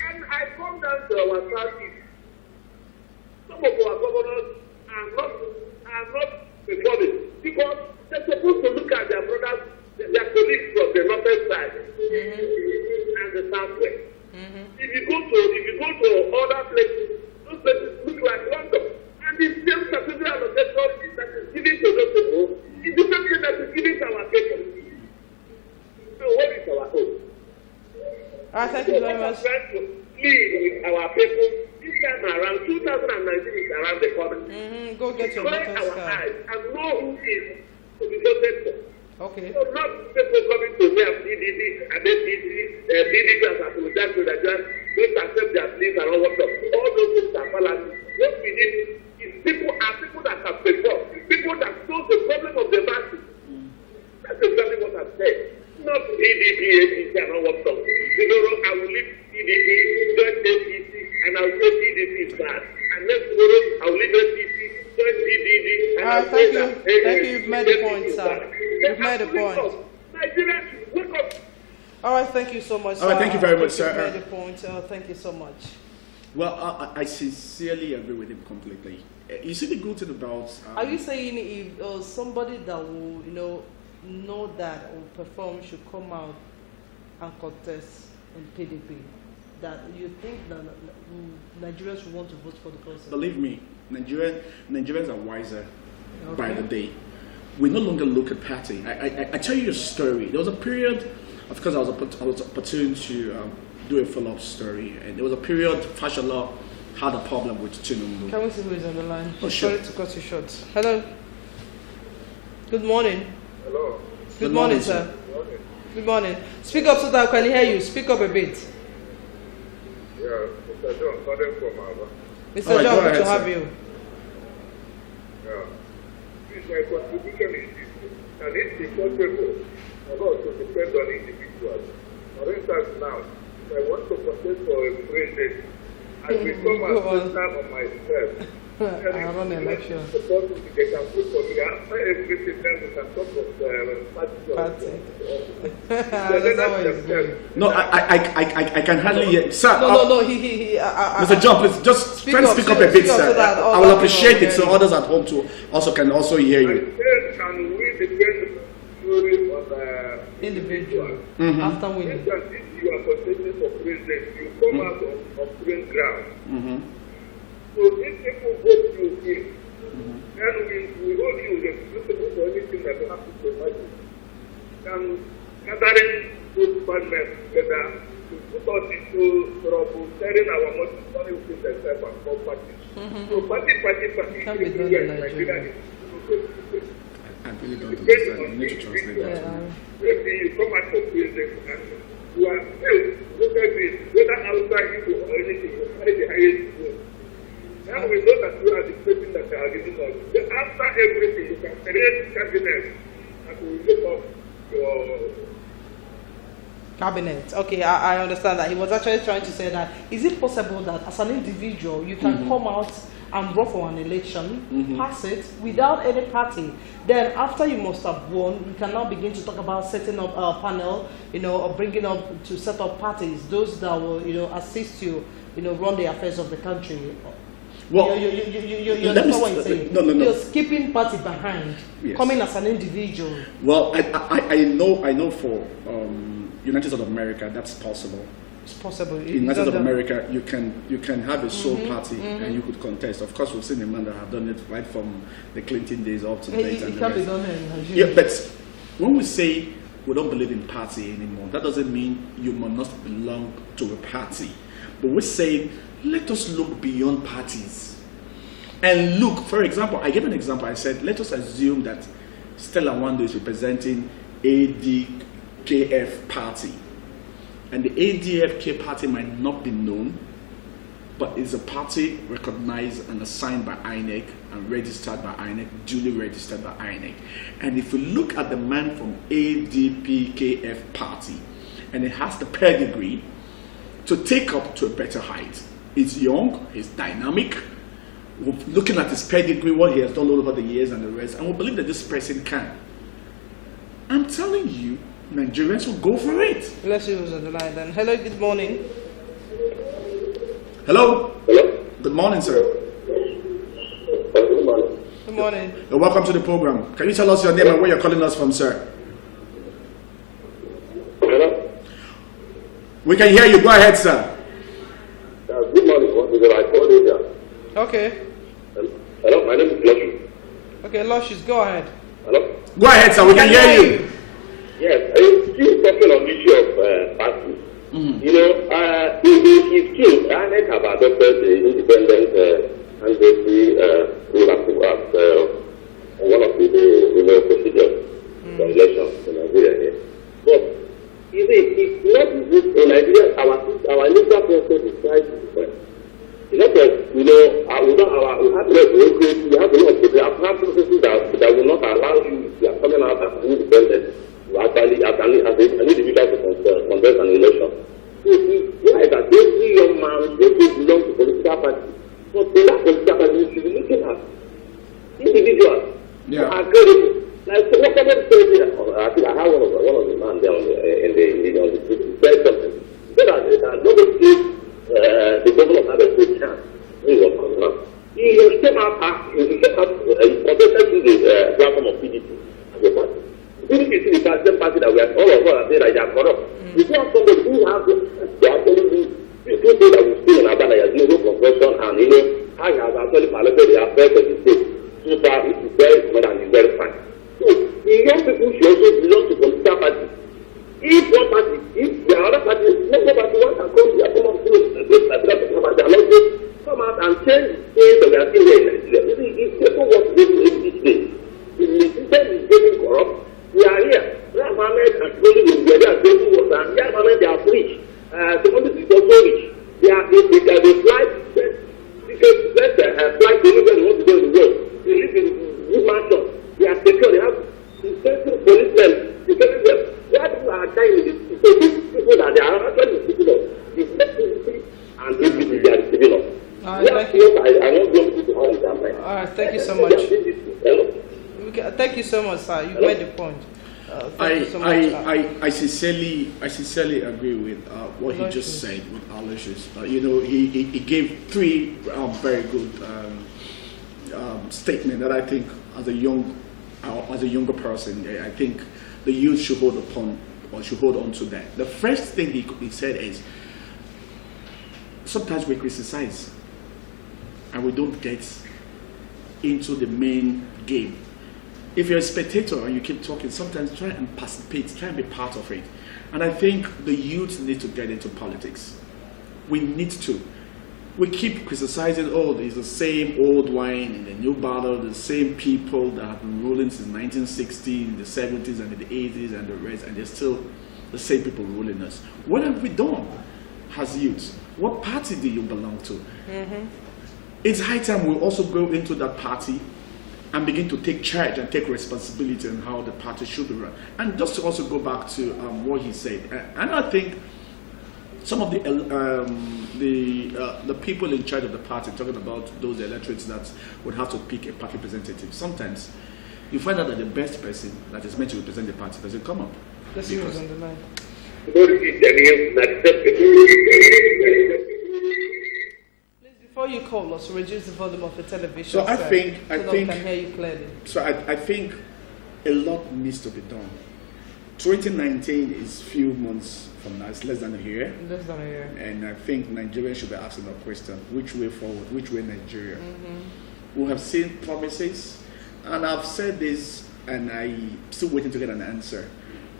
And I come down to our southeast. Some of our governors are not performing because they're supposed to look at their brothers, their colleagues from the northern side and the southwest. If you go to other places, those places look like London. And the same cathedral allocation that is given to those people is the same thing that is given to our people. So what is our hope? Thank you very much. We are trying to plead with our people. This time around, 2019 is around the corner. Go get your Close voters our card. eyes and know who is to be voted for. Okay. So not people coming to me and PDP and then PDP as apologized to Nigerians, don't accept their pleas and all what stuff. All those things are fallacy. What we need is people that have performed, people that solve the problem of the masses. That's exactly what I've said. Not PDP, APC and all what stuff. Tomorrow I will leave PDP, join APC, and I will say PDP is bad. And next tomorrow I will leave APC, join PDP, and I will say that Thank you. You've made the point, sir. You've made the point. Nigerians, wake up. All right, thank you so much, sir. All right, thank you very much, sir. You've made the point. Thank you so much. Well, I sincerely agree with him completely. You see the good thing about... Are you saying if somebody that will, know that or perform should come out and contest in PDP, that you think that Nigerians should want to vote for the person? Believe me, Nigerians are wiser by the day. We no longer look at party. I tell you a story. There was a period, of course, I was opportune to do a follow-up story, and there was a period Fashola had a problem with Tinubu. Can we see who is on the line? Oh, sure. Sorry to cut you short. Hello. Good morning. Hello. Good morning, sir. Good morning. Speak up so that I can hear you. Speak up a bit. Yeah, Mr. John, calling from Abia. Mr. John, good to have you. Yeah. My contribution is this. Can it be possible for us to depend on individuals? For instance, now, if I want to contest for a president, I become a president of myself. I run an election. The person they can put for me after everything, then we can talk of party. That's how it's going. No, I can hardly hear. Sir, No. Mr. John, please just speak up a bit, sir. I will appreciate it so others at home too can also hear you. Can we depend purely on the individual after winning? If you are contesting for president, you come out on green ground. So if people vote you in, then we hold you responsible for anything that happens to imagine. And gathering those partners together to put us into trouble, sharing our money, money with themselves and more parties. So party, everywhere in Nigeria is I really don't understand. You need to translate that. Maybe you come out for president and you are still, look at this, whether outside you or anything, you carry the highest vote. Now we know that you are the person that are giving us. Then after everything, you can create cabinet and we look up your cabinet. Okay, I understand that. He was actually trying to say that, is it possible that as an individual, you can come out and run for an election, pass it without any party? Then after you must have won, you can now begin to talk about setting up a panel, or bringing up to set up parties, those that will, assist you, run the affairs of the country. Well, you're let me what you're saying. no. You're skipping party behind, Yes. coming as an individual. Well, I know for United States of America that's possible. It's possible. In United States of America, you can have a sole party and you could contest. Of course, we've seen a man that have done it right from the Clinton days up to date. It can be done in Nigeria. Yeah, but when we say we don't believe in party anymore, that doesn't mean you must belong to a party. But we're saying, let us look beyond parties and look. For example, I gave an example. I said, let us assume that Stella Wando is representing ADKF party, and the ADFK party might not be known, but it's a party recognized and assigned by INEC and registered by INEC, duly registered by INEC. And if you look at the man from ADPKF party, and it has the pedigree to take up to a better height. He's young, he's dynamic. We're looking at his pedigree, what he has done all over the years and the rest, and we believe that this person can. I'm telling you, Nigerians will go for it. Let's see who's on the line then. Hello, good morning. Hello? Good morning, sir. Good morning. Good morning. Welcome to the program. Can you tell us your name and where you're calling us from, sir? Hello? We can hear you. Go ahead, sir. Good morning. What is it? I called you there. Okay. Hello, my name is Luscious. Okay, Luscious, go ahead. Hello? Go ahead, sir. We can hear you. Yes, I'm still talking on the issue of party. You know, if king, INEC have adopted the independent candidacy rule as one of the procedures for elections in Nigeria here. But it's not in Nigeria, our legal process is quite different. It's not that, we have a lot of bureaucracy, we have a lot of processes that will not allow you, if you are coming out as independent, to actually, as an individual to contest an election. So it's right that every young man belongs to political party. But in that political party, you should be looking at individuals who are credible. Like, so what somebody said here, I think I have one of the men there on the said something. He said that nobody gives the governor have a good chance when he was coming up. He came out protested to the platform of PDP as a party. PDP is the same party that we are all of us are saying that they are corrupt. You see somebody who has they are telling you people that we see in Abia that has no profession and how he has actually violated the affairs of the state. So far, it is very common and it's very fine. So the young people should also belong to political parties. If one party, if the other party, no party wants to come here, come out and change things that we are seeing here in Nigeria. You see, if people want to go to this place, if the system is getting corrupt, we are here. Black Mohammed and Tony will be there drinking water, and Black Mohammed they are rich. The country is also rich. They fly to anywhere they want to go in the world. They live in good mansions. They are secure. They have defensive policemen. Defending them. Why people are dying with this? So these people that they are actually receiving us, the security and these people they are receiving us. I want young people to have their mind. All right, thank you so much. Thank you so much, sir. You made the point. I sincerely agree with what he just said with Aloysius. He gave three very good statements that I think as a younger person, I think the youth should hold on to that. The first thing he said is sometimes we criticize and we don't get into the main game. If you're a spectator and you keep talking, sometimes try and participate, try and be part of it. And I think the youth need to get into politics. We need to. We keep criticizing, it's the same old wine in the new bottle, the same people that have been ruling since 1960, in the 70s and in the 80s and the rest, and they're still the same people ruling us. What have we done as youth? What party do you belong to? Mm-hmm. It's high time we also go into that party and begin to take charge and take responsibility on how the party should be run. And just to also go back to what he said, and I think some of the people in charge of the party, talking about those electorates that would have to pick a party representative, sometimes you find out that the best person that is meant to represent the party doesn't come up. Let's see who's on the line. Please, before you call us, reduce the volume of the television. So I think we can hear you clearly. So I think a lot needs to be done. 2019 is few months from now. It's less than a year. Less than a year. And I think Nigeria should be asking a question: which way forward? Which way Nigeria? We have seen promises, and I've said this, and I'm still waiting to get an answer.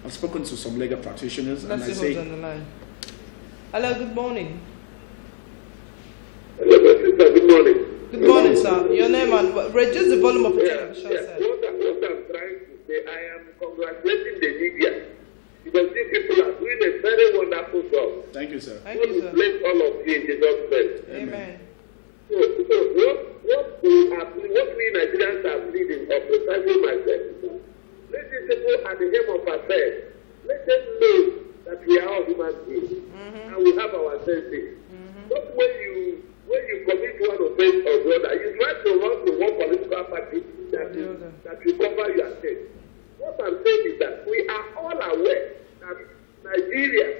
I've spoken to some legal practitioners, Let's and I see say, who's on the line. Hello, good morning. Hello, my sister, good morning. Good morning, sir. Your name and reduce the volume of the television, sir. What I'm trying to say, I am congratulating the media because these people are doing a very wonderful job. Thank you, sir. Thank you, sir. Bless all of you in Jesus' name. Amen. So what we Nigerians are pleading or precisely myself, let these people at the helm of affairs, let them know that we are all human beings and we have our senses. Not when you commit one offense or the other, you try to run to one political party that will cover your state. What I'm saying is that we are all aware that Nigerians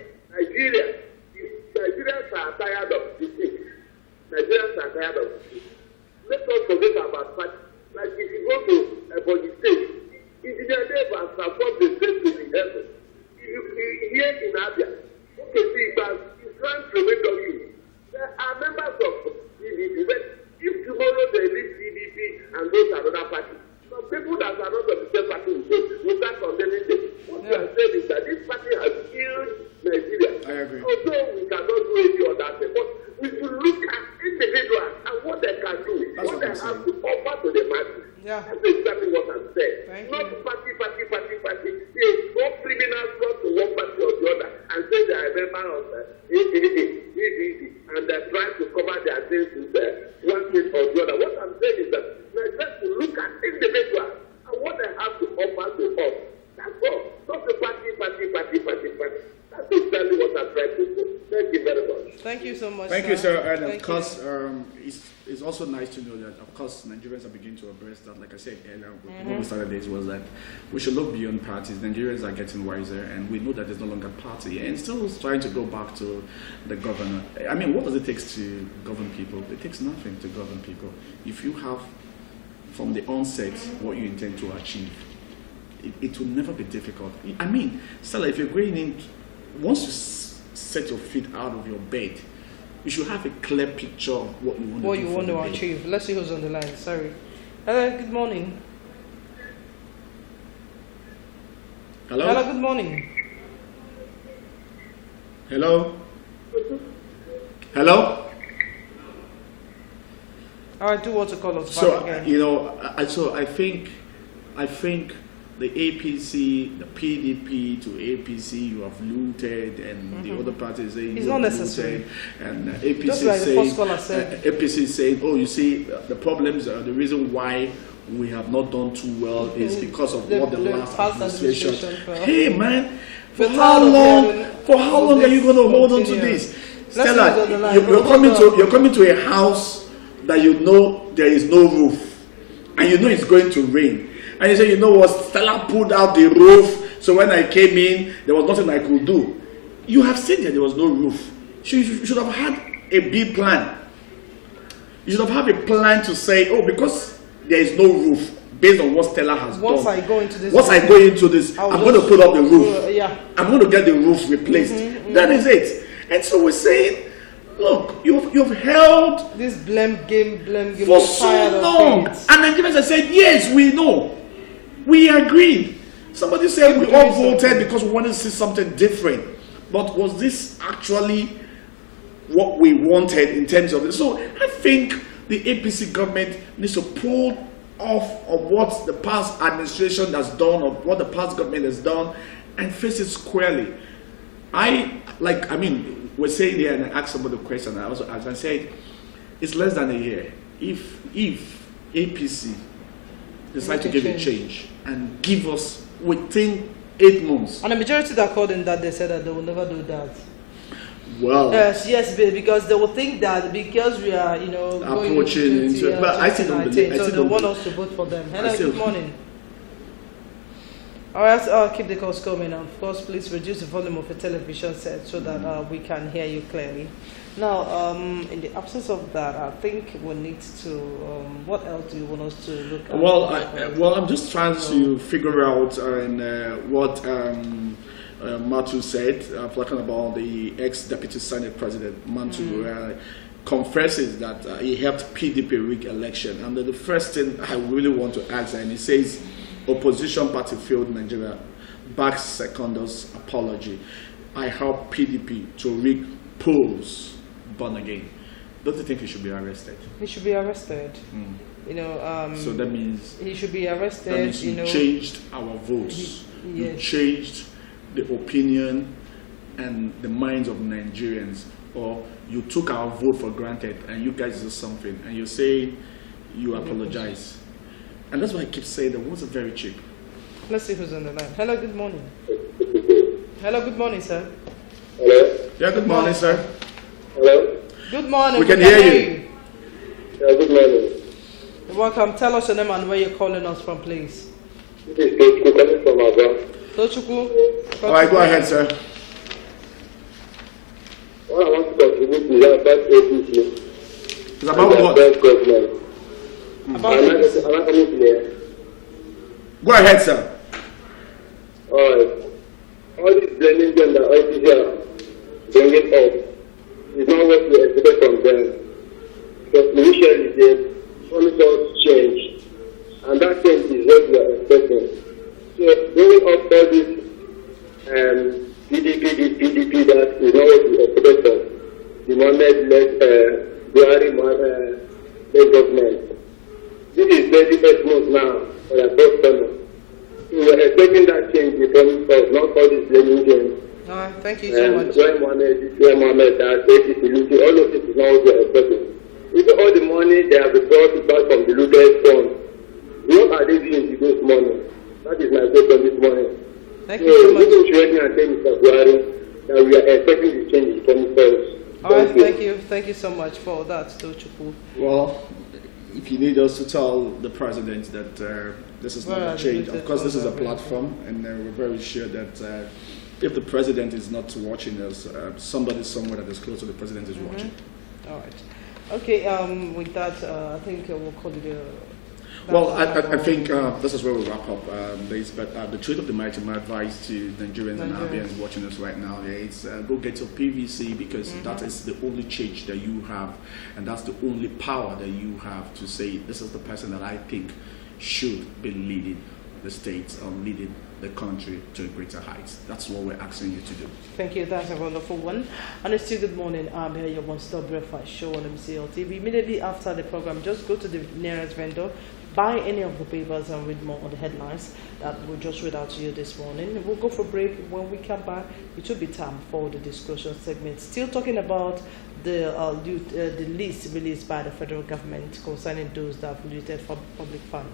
are tired of defeat. Nigerians are tired of defeat. Let us forget about party. Like if you go to Ebonyi State, engineer neighbors transform the state to the heaven. Here in Abia, okay, see, but it's trying to make of you. There are members of PDP, but if tomorrow they leave PDP and go to another party, some people that are not of the same party will start condemning them. What we are saying is that this party has killed Nigeria. I agree. Also, we cannot do any other thing, but we should look at individuals and what they can do, what they have to offer to the masses. Yeah. That's exactly what I'm saying. Not party. Yes, one criminal brought to one party or the other and say they are a member of EDD and they're trying to cover their sins with one thing or the other. What I'm saying is that we just to look at individuals and what they have to offer to us. That's all. Not the party. That's exactly what I'm trying to do. Thank you very much. Thank you so much. Thank you, sir. And Thank of course, it's also nice to know that, of course, Nigerians are beginning to embrace that. Like I said earlier, when we started this, was that we should look beyond parties. Nigerians are getting wiser, and we know that there's no longer party. And still trying to go back to the governor. I mean, what does it take to govern people? It takes nothing to govern people. If you have, from the onset, what you intend to achieve, it will never be difficult. I mean, Stella, if you're going in, once you set your feet out of your bed, you should have a clear picture of what you want to achieve. Let's see who's on the line. Sorry. Hello, good morning. Hello? Hello, good morning. Hello? Hello? I do want to call us So, back again. you know, I think the APC, the PDP to APC, you have looted, and the other party is saying it's you not have necessary. looted, and APC Just like the first caller saying, said. APC is saying, oh, you see, the problems are the reason why we have not done too well is because of what the last administration. Hey, man, for how long are you going to hold on to this? Stella, you're coming to a house that you know there is no roof, and you know it's going to rain. And you say, you know what, Stella pulled out the roof, so when I came in, there was nothing I could do. You have seen that there was no roof. So you should have had a B plan. You should have had a plan to say, oh, because there is no roof, based on what Stella has done. Once I go into this, I'm going to put up the roof. Yeah. I'm going to get the roof replaced. That is it. And so we're saying, look, you've held this blame game for so long. And Nigerians have said, yes, we know. We agreed. Somebody said we all voted because we wanted to see something different. But was this actually what we wanted in terms of it? So I think the APC government needs to pull off of what the past administration has done or what the past government has done and face it squarely. We're saying here, and I asked somebody a question, as I said, it's less than a year. If APC decide to give a change and give us within 8 months. And the majority that called in that, they said that they will never do that. Well, yes, because they will think that because we are, going approaching into it. But I still don't believe. So they want us to vote for them. Hello, good morning. All right, I'll keep the calls coming. Of course, please reduce the volume of your television set so that we can hear you clearly. Now, in the absence of that, I think we need to. What else do you want us to look at? Well, I'm just trying to figure out what Matu said, talking about the ex-deputy Senate President Matu. Confesses that he helped PDP rig election, and the first thing I really want to ask, and he says, opposition party failed Nigeria, backs Secondo's apology. I helped PDP to rig polls, born again. Don't you think he should be arrested? He should be arrested. You know. So that means he should be arrested. That means you changed our votes. You changed the opinion and the minds of Nigerians, or you took our vote for granted and you guys did something and you say you apologize. And that's why I keep saying the votes are very cheap. Let's see who's on the line. Hello, good morning. Hello, good morning, sir. Hello? Yeah, good morning, sir. Hello? Good morning. We can hear you. Yeah, good morning. You're welcome. Tell us your name and where you're calling us from, please. This is Tochukwu coming from Abia. Tochukwu. All right, go ahead, sir. What I want to contribute is about APC. It's about what? Go ahead, sir. Alright. All this blaming them that IPC are bringing up is not what we expect from them. Because initially they promised us change, and that change is what we are expecting. So bringing up all this PDP that is not what we expect from the Mohammed-led Buhari government. This is very first month now for the first summer. We are expecting that change from us, not all this blaming game. Thank you so much. When Mohammed has all of this is not what we are expecting. Even all the money they have brought back from the looted fund, what are they doing with this money? That is my question this morning. Thank you so much. We should and tell Mr. Buhari that we are expecting the change from us. All right, thank you. Thank you so much for that, Tochukwu. Well, if you need us to tell the president that this is not a change, of course this is a platform, and we're very sure that if the president is not watching us, somebody somewhere that is close to the president is watching. All right. Okay, with that, I think we'll call it well, I think this is where we'll wrap up this, but the truth of the matter, my advice to Nigerians and Abians watching us right now is go get your PVC, because that is the only change that you have, and that's the only power that you have to say, this is the person that I think should be leading the state or leading the country to greater heights. That's what we're asking you to do. Thank you. That's a wonderful one. And it's still Good Morning. I'm here, your one-stop breakfast show on MCL TV. Immediately after the program, just go to the nearest vendor, buy any of the papers and read more on the headlines that we'll just read out to you this morning. We'll go for a break. When we come back, it will be time for the discussion segment. Still talking about the list released by the federal government concerning those that have looted from public fund.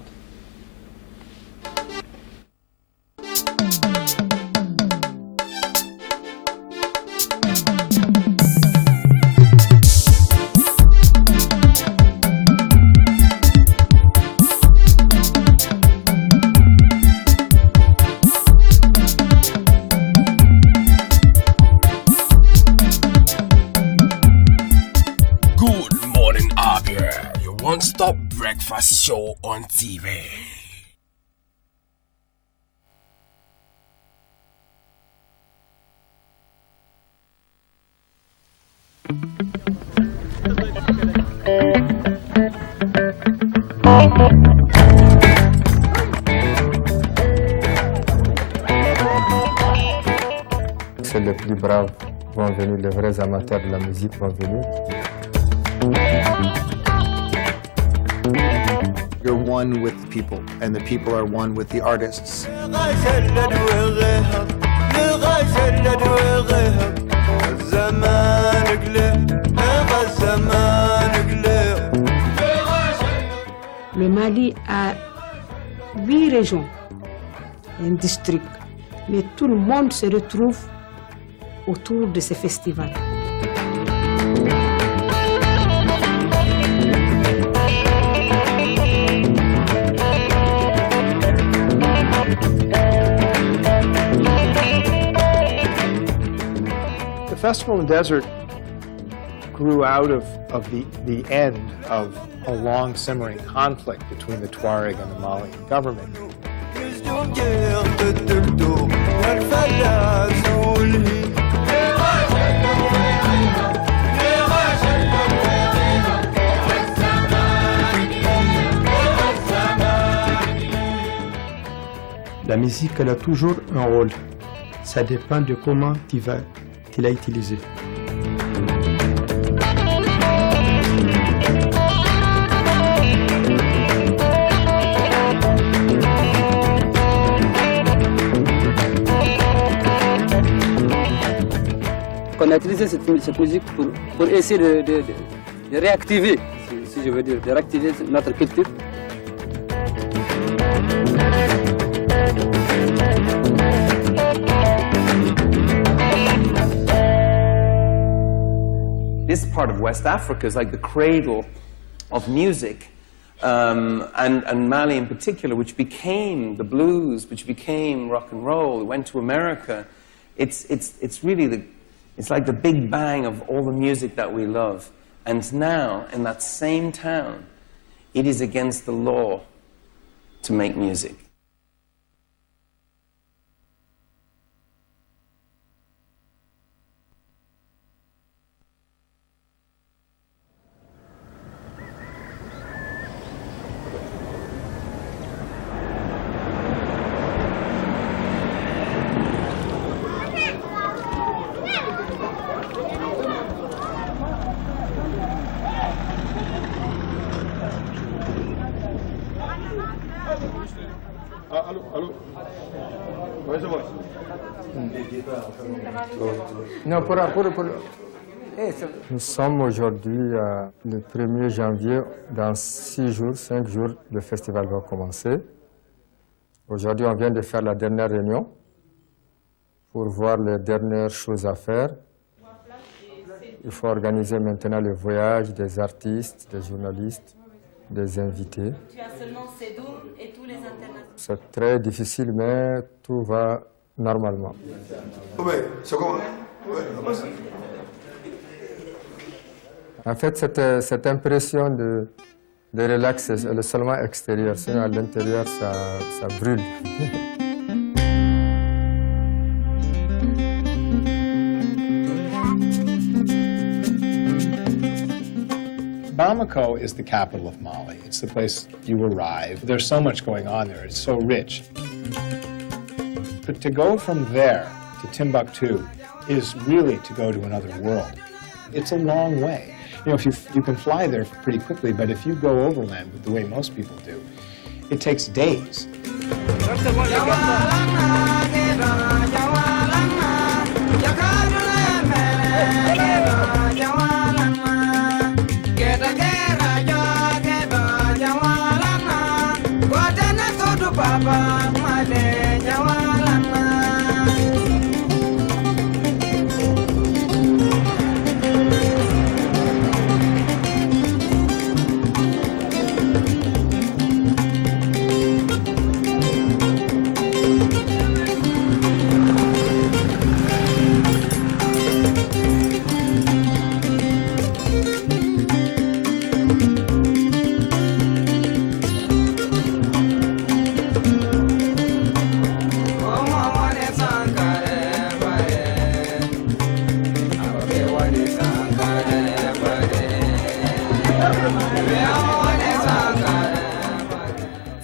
Good morning, Abia, your one-stop breakfast show on TV. C'est les plus braves vont venir, les vrais amateurs de la musique vont venir. You're one with the people, and the people are one with the artists. Le Mali a 8 régions, un district, mais tout le monde se retrouve autour de ce festival. Festival in the Desert grew out of the end of a long simmering conflict between the Tuareg and the Malian government. La musique, elle a toujours un rôle. Ça dépend de comment tu l'as utilisé. On a utilisé cette musique pour essayer de réactiver, si je veux dire, de réactiver notre culture. This part of West Africa is like the cradle of music, and Mali in particular, which became the blues, which became rock and roll. It went to America. It's really it's like the big bang of all the music that we love. And now, in that same town, it is against the law to make music. Nous sommes aujourd'hui le 1er janvier. Dans 6 jours, 5 jours, le festival va commencer. Aujourd'hui, on vient de faire la dernière réunion pour voir les dernières choses à faire. Il faut organiser maintenant le voyage des artistes, des journalistes, des invités. Tu as seulement Sédour et tous les internationaux. C'est très difficile, mais tout va normalement. En fait, cette impression de relax, elle est seulement extérieure, sinon à l'intérieur, ça brûle. Bamako is the capital of Mali. It's the place you arrive. There's so much going on there. It's so rich. But to go from there to Timbuktu is really to go to another world. It's a long way. You know, if you can fly there pretty quickly, but if you go overland the way most people do, it takes days.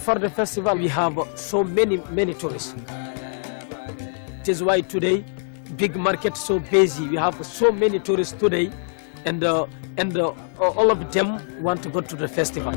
For the festival, we have so many tourists. It is why today, big market so busy. We have so many tourists today, and all of them want to go to the festival.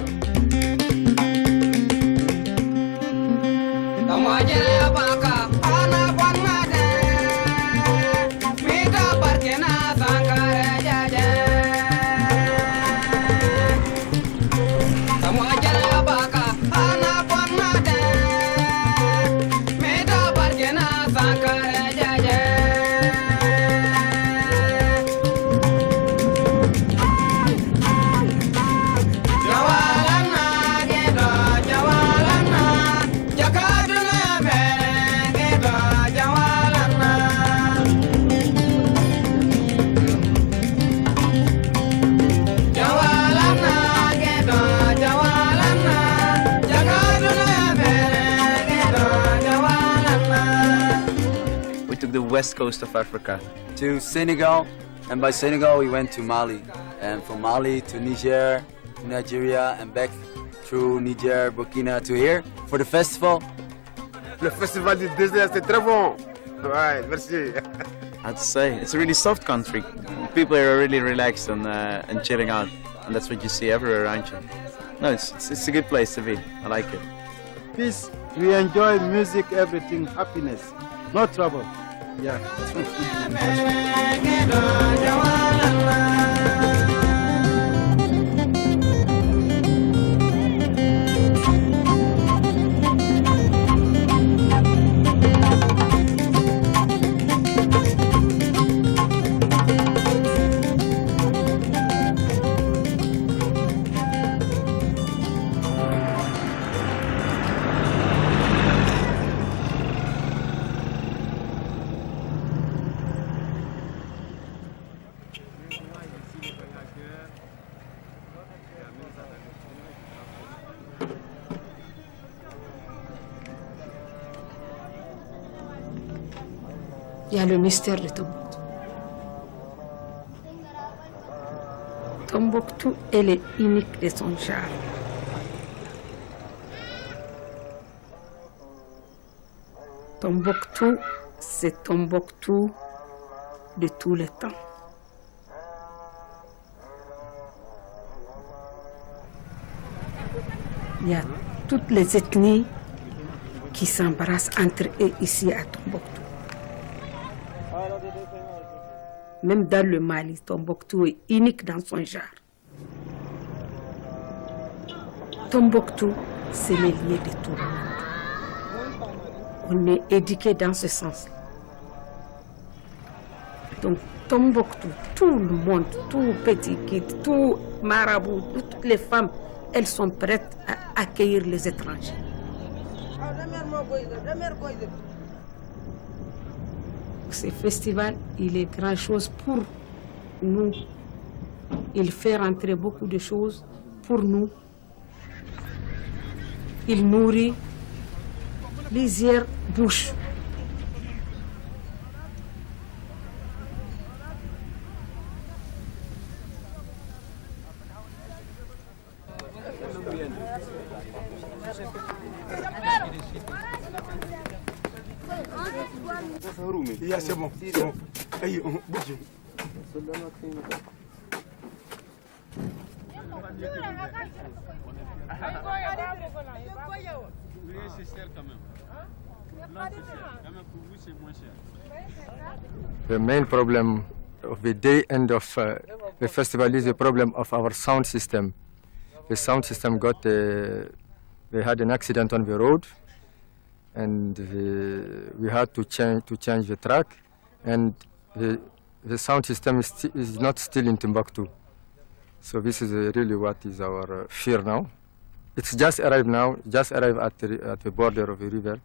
west coast of Africa. To Senegal, and by Senegal we went to Mali. And from Mali to Niger, Nigeria, and back through Niger, Burkina to here for the festival. Le festival du désert, c'est très bon. Ouais, merci. I'd say it's a really soft country. People are really relaxed and chilling out, and that's what you see everywhere around you. No, it's a good place to be. I like it. Peace. We enjoy music, everything, happiness, no trouble. Yeah. Il y a le mystère de Tombouctou. Tombouctou, elle est unique de son genre. Tombouctou, c'est Tombouctou de tous les temps. Il y a toutes les ethnies qui s'embrassent entre eux ici à Tombouctou. Même dans le Mali, Tombouctou est unique dans son genre. Tombouctou, c'est le lieu de tout le monde. On est éduqué dans ce sens. Donc, Tombouctou, tout le monde, tout petit kid, tout marabout, toutes les femmes, elles sont prêtes à accueillir les étrangers. Ce festival, il est grand chose pour nous. Il fait rentrer beaucoup de choses pour nous. Il nourrit les yeux, bouche. Yeah, c'est bon. C'est bon. Hey, bouge. The main problem of the day end of the festival is the problem of our sound system. The sound system they had an accident on the road, and we had to change the track, and the sound system is not still in Timbuktu. So this is really what is our fear now. It's just arrived now, just arrived at the border of the river,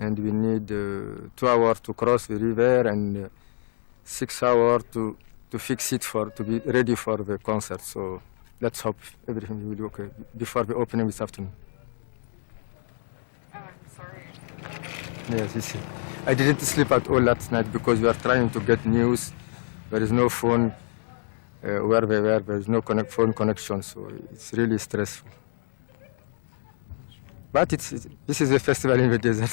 and we need 2 hours to cross the river and 6 hours to fix it to be ready for the concert. So let's hope everything will be okay before the opening this afternoon. Yes, you see. I didn't sleep at all last night because we are trying to get news. There is no phone where we were. There is no phone connection, so it's really stressful. But this is a festival in the desert.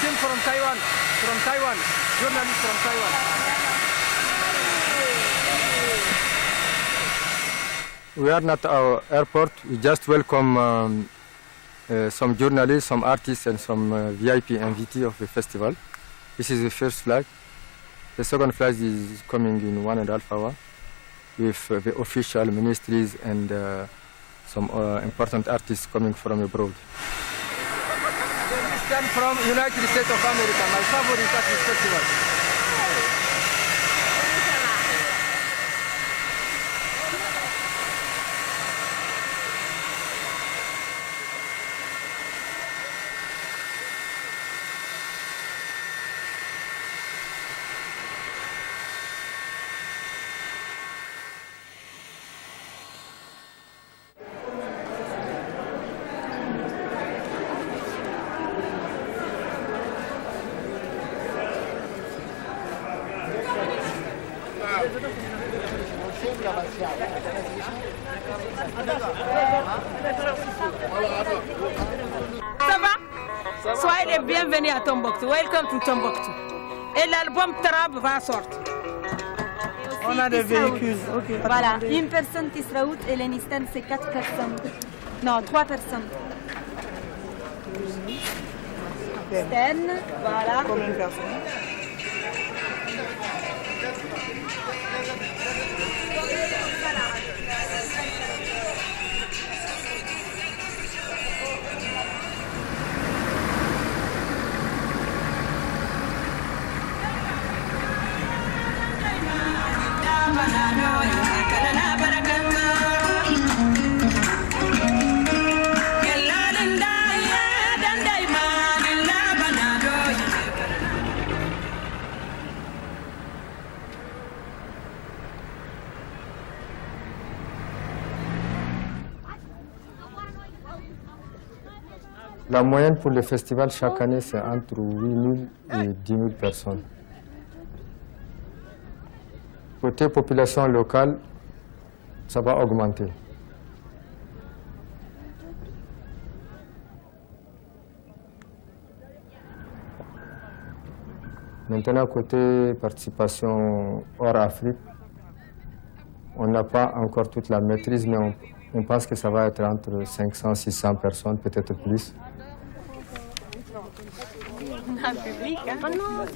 team from Taiwan, journalist from Taiwan. We are not our airport. We just welcome some journalists, some artists, and some VIP invitees of the festival. This is the first flight. The second flight is coming in 1.5 hours with the official ministries and some important artists coming from abroad. This stand from United States of America, my favorite at this festival. Ça va? Soyez les bienvenus à Tombouctou. Welcome to Tombouctou. Et l'album Trab va sortir. On a des véhicules. Ok. Voilà, une personne qui sera out et l'Enistan c'est 4 personnes. Non, 3 personnes. Sten, voilà. Combien de personnes? La moyenne pour le festival chaque année, c'est entre 8 000 et 10 000 personnes. Côté population locale, ça va augmenter. Maintenant, côté participation hors Afrique, on n'a pas encore toute la maîtrise, mais on pense que ça va être entre 500 et 600 personnes, peut-être plus. Un public, hein? Oh non,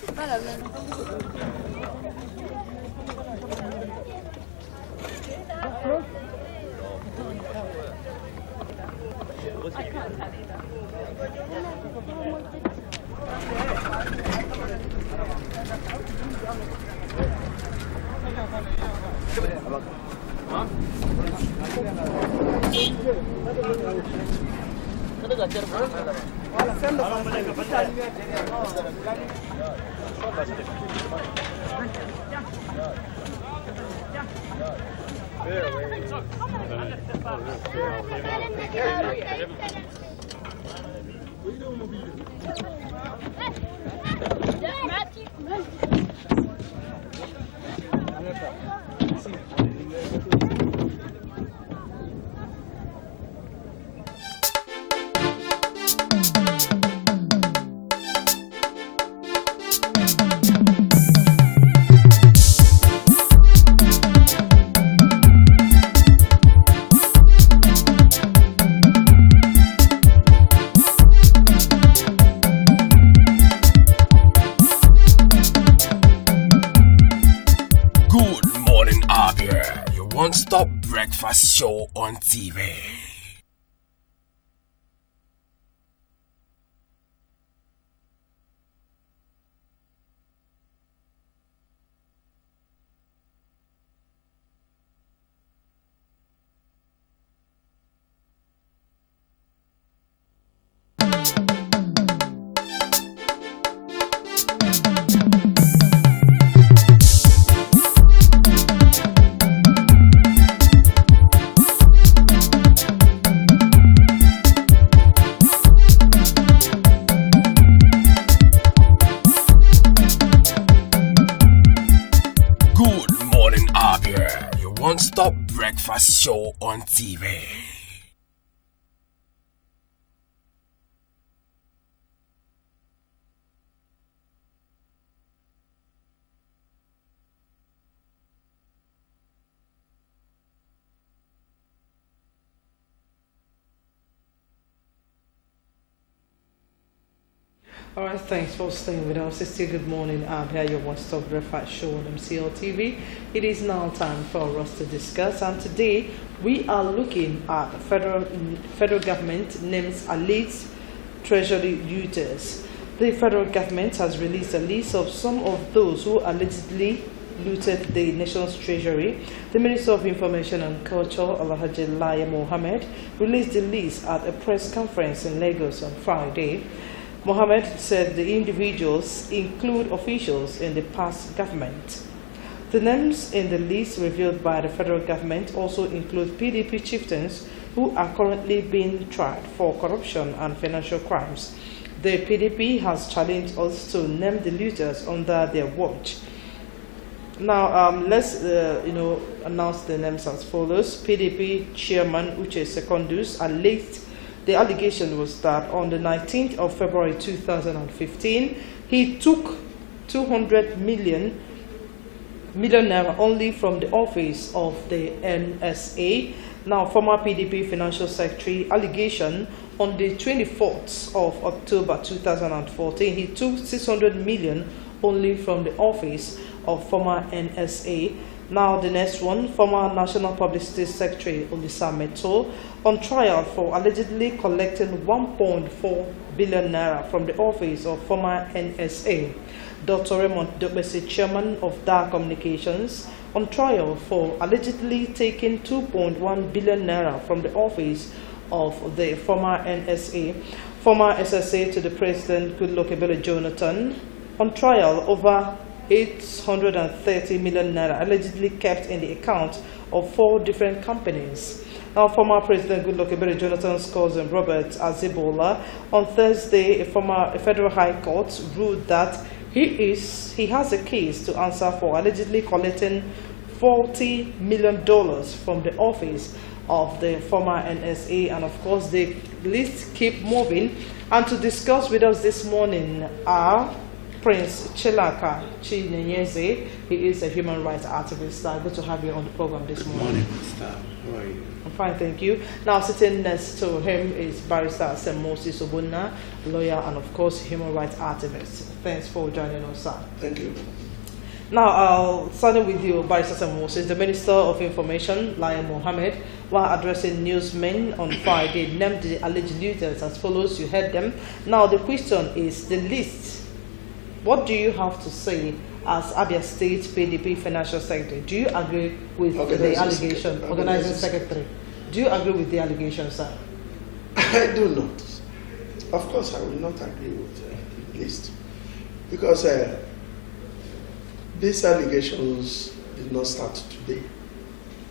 c'est pas la même. Good Morning Abia, your one-stop breakfast show on TV. One-stop breakfast show on TV. All right, thanks for staying with us. It's still Good Morning Abia, your one-stop breakfast show on MCL TV. It is now time for us to discuss, and today we are looking at the federal government names alleged treasury looters. The federal government has released a list of some of those who allegedly looted the nation's treasury. The Minister of Information and Culture, Alhaji Lai Mohammed, released the list at a press conference in Lagos on Friday. Mohammed said the individuals include officials in the past government. The names in the list revealed by the federal government also include PDP chieftains who are currently being tried for corruption and financial crimes. The PDP has challenged us to name the looters under their watch. Now, let's announce the names as follows. PDP Chairman Uche Secondus alleged the allegation was that on the 19th of February 2015, he took 200 million naira only from the office of the NSA. Now, former PDP Financial Secretary allegation on the 24th of October 2014, he took 600 million only from the office of former NSA. Now the next one, former National Publicity Secretary Olisa Meto, on trial for allegedly collecting 1.4 billion naira from the office of former NSA. Dr. Raymond Dokbesi, Chairman of DAR Communications, on trial for allegedly taking 2.1 billion naira from the office of the former NSA. Former SSA to the President Goodluck Jonathan, on trial over 830 million naira allegedly kept in the account of 4 different companies. Now, former President Goodluck Jonathan's cousin Robert Azibola, on Thursday, a federal high court ruled that he has a case to answer for allegedly collecting $40 million from the office of the former NSA, and of course the list keep moving. And to discuss with us this morning are Prince Chilaka Chinenyeze. He is a human rights activist. Good to have you on the program this morning. Good morning, Mr. How are you? I'm fine, thank you. Now, sitting next to him is Barrister Semosi Sobuna, lawyer and, of course, human rights activist. Thanks for joining us, sir. Thank you. Now, I'll start with you, Barrister Semosi. The Minister of Information, Lai Mohammed, while addressing newsmen on Friday, named the alleged looters as follows. You heard them. Now, the question is the list. What do you have to say as Abia State PDP Financial Secretary? Do you agree with the allegation? Organizing Secretary. Do you agree with the allegation, sir? I do not. Of course, I will not agree with the list. Because these allegations did not start today.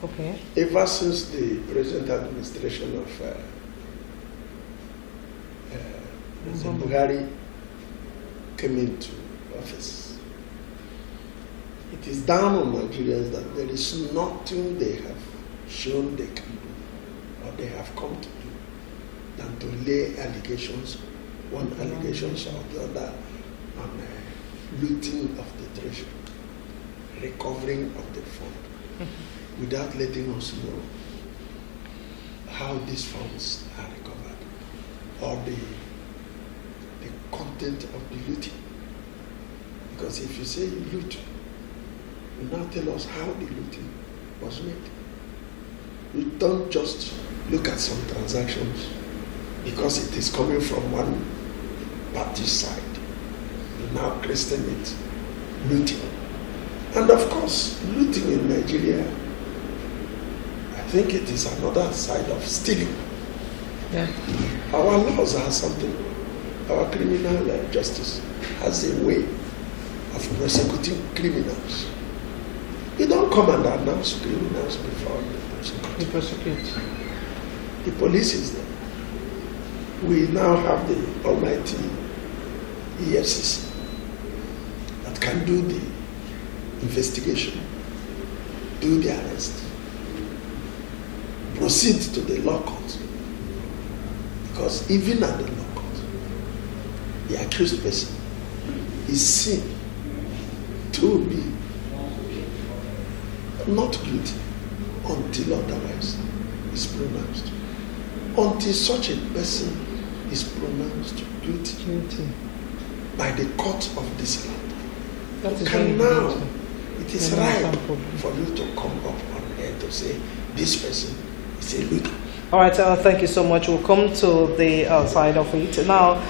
Okay. Ever since the present administration of Buhari came into office, it is down on Nigerians that there is nothing they have shown they can do or they have come to do than to lay allegations, one allegations or the other, on looting of the treasury, recovering of the fund, without letting us know how these funds are recovered or the content of the looting. Because if you say you loot, you now tell us how the looting was made. You don't just look at some transactions because it is coming from one party's side. You now christen it looting. And of course, looting in Nigeria, I think it is another side of stealing. Yeah. Our laws are something. Our criminal justice has a way of prosecuting criminals. You don't come and announce criminals before you prosecute. The police is there. We now have the almighty EFCC that can do the investigation, do the arrest, proceed to the law court. Because even at the law court, the accused person is seen to be not guilty until otherwise is pronounced. Until such a person is pronounced guilty. by the court of this land. That is can very now, good. it is right for you to come up on air to say this person is a looter. All right, thank you so much. We'll come to the side of it. Now,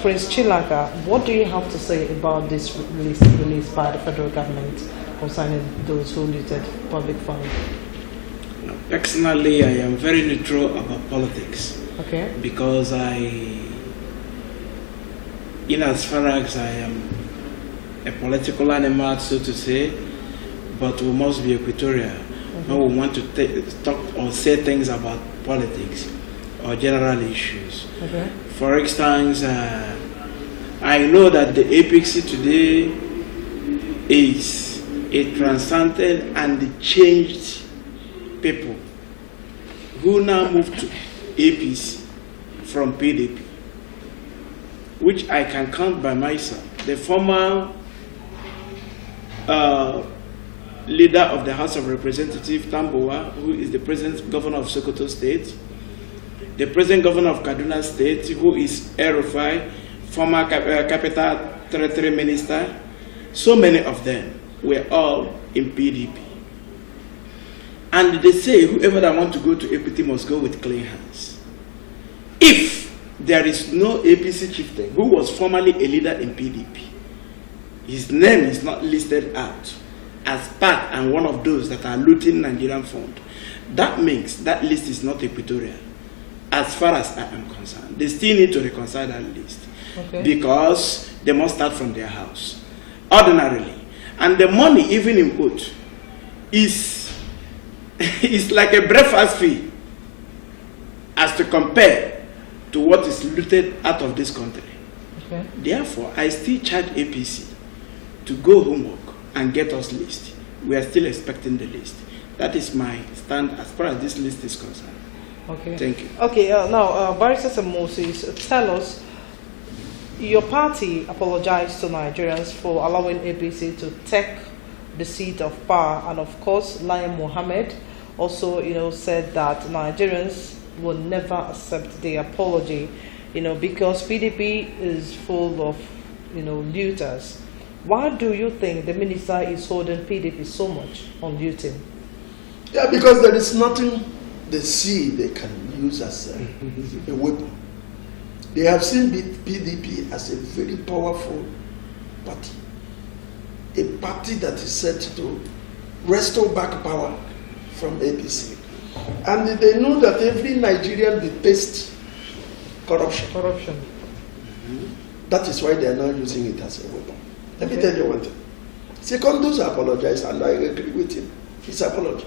Prince Chilaka, what do you have to say about this list released by the federal government concerning those who looted public funds? Personally, I am very neutral about politics. Okay. Because in as far as I am a political animal, so to say, but we must be equatorial. When we want to talk or say things about politics or general issues. Okay. For instance, I know that the APC today is a transcended and changed people who now moved to APC from PDP, which I can count by myself. The former leader of the House of Representatives, Tamboa, who is the present governor of Sokoto State, the present governor of Kaduna State, who is El-Rufai, former capital territory minister, so many of them were all in PDP. And they say whoever that want to go to APC must go with clean hands. If there is no APC chieftain who was formerly a leader in PDP, his name is not listed out as part and one of those that are looting Nigerian fund, that means that list is not equatorial as far as I am concerned. They still need to reconcile that list because they must start from their house ordinarily. And the money, even in quote, is like a breakfast fee as to compare to what is looted out of this country. Okay. Therefore, I still charge APC to go homework and get us list. We are still expecting the list. That is my stand as far as this list is concerned. Okay. Thank you. Okay, now, Barrister Moses, tell us, your party apologized to Nigerians for allowing APC to take the seat of power, and of course, Lai Mohammed also, said that Nigerians will never accept the apology, because PDP is full of, looters. Why do you think the minister is holding PDP so much on looting? Yeah, because there is nothing they see they can use as a weapon. They have seen PDP as a very powerful party, a party that is set to restore back power from APC. And they know that every Nigerian detests corruption. That is why they are now using it as a weapon. Let me tell you one thing. Secondus apologized, and I agree with him. His apology.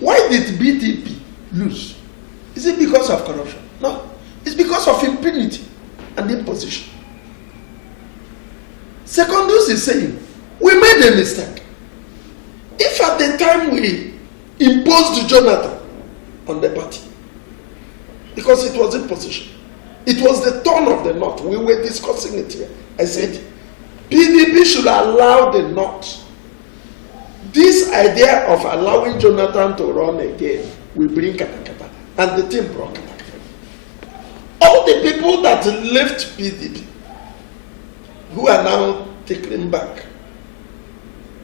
Why did BDP lose? Is it because of corruption? No. It's because of impunity and imposition. Secondus is saying, we made a mistake. If at the time we imposed Jonathan on the party, because it was imposition, it was the turn of the North. We were discussing it here. I said, PDP should allow the North. This idea of allowing Jonathan to run again will bring katakata. And the team brought katakata. All the people that left PDP, who are now taking back,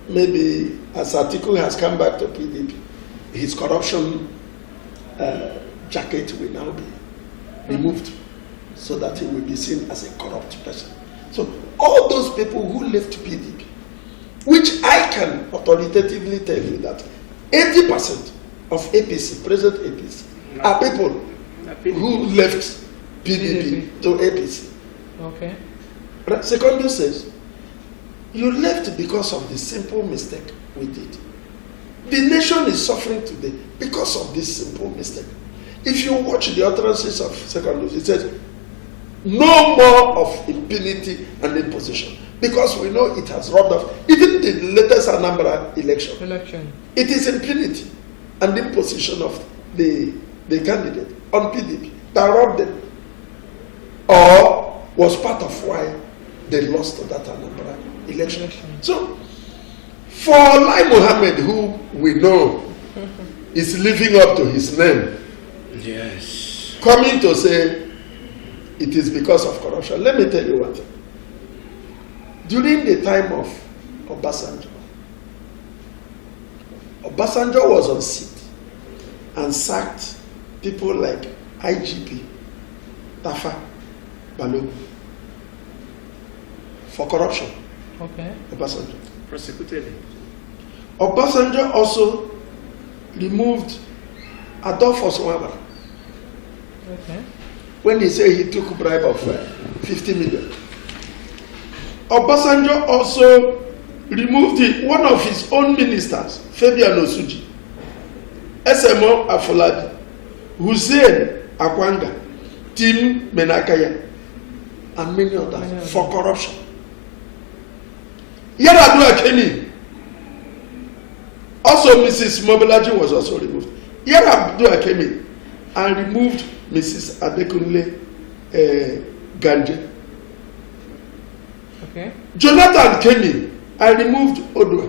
maybe as Atiku has come back to PDP, his corruption jacket will now be removed so that he will be seen as a corrupt person. So all those people who left PDP, which I can authoritatively tell you that 80% of APC, present APC, are people who left PDP to APC. Okay. Secondus says, you left because of the simple mistake we did. The nation is suffering today because of this simple mistake. If you watch the utterances of Secondus, it says, no more of impunity and imposition, because we know it has robbed off even the latest Anambra election. It is impunity and imposition of the candidate on PDP that robbed them, or was part of why they lost that Anambra election. So, for Lai Mohammed, who we know is living up to his name, yes, coming to say it is because of corruption, let me tell you one thing. during the time of Obasanjo, Obasanjo was on seat and sacked people like IGP, Tafa, Balogun for corruption. Okay. Obasanjo. Prosecuted him. Obasanjo also removed Adolphus Wama Okay. when he said he took a bribe of 50 million. Obasanjo also removed one of his own ministers, Fabian Osuji, SMO Afolabi, Hussein Akwanga, Tim Menakaya, and many others for corruption. Yaradua came in. Also, Mrs. Mobolaji was also removed. Yaradua came in and removed Mrs. Adekunle Ganje. Okay. Jonathan came in and removed Odua.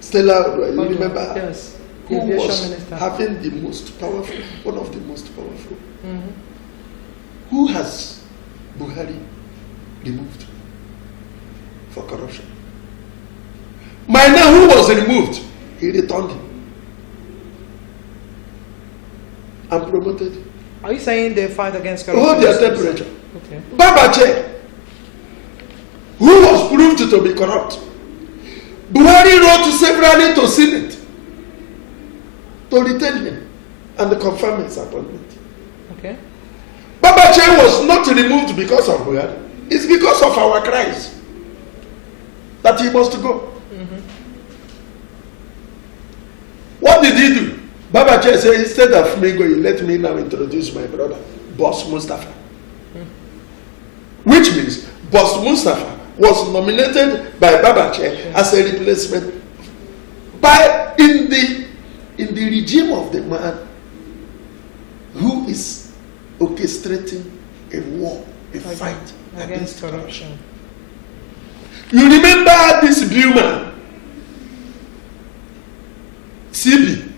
Stella Odua, you remember her? Yes. Who was Minister. having the most powerful, one of the most powerful. Mm-hmm. Who has Buhari removed for corruption? Maina, who was removed, he returned him and promoted him. Are you saying they fight against corruption? Hold their temperature. Okay. Babache, who was proved to be corrupt, Buhari wrote severally to Senate to retain him and confirm his appointment. Okay. Babache was not removed because of Buhari. It's because of our cries that he must go. Mm-hmm. What did he do? Babache said, instead of me going, let me now introduce my brother, Boss Mustafa. Which means Boss Mustafa was nominated by Babache as a replacement in the regime of the man who is orchestrating a war, a fight against corruption. You remember this Buman, CB,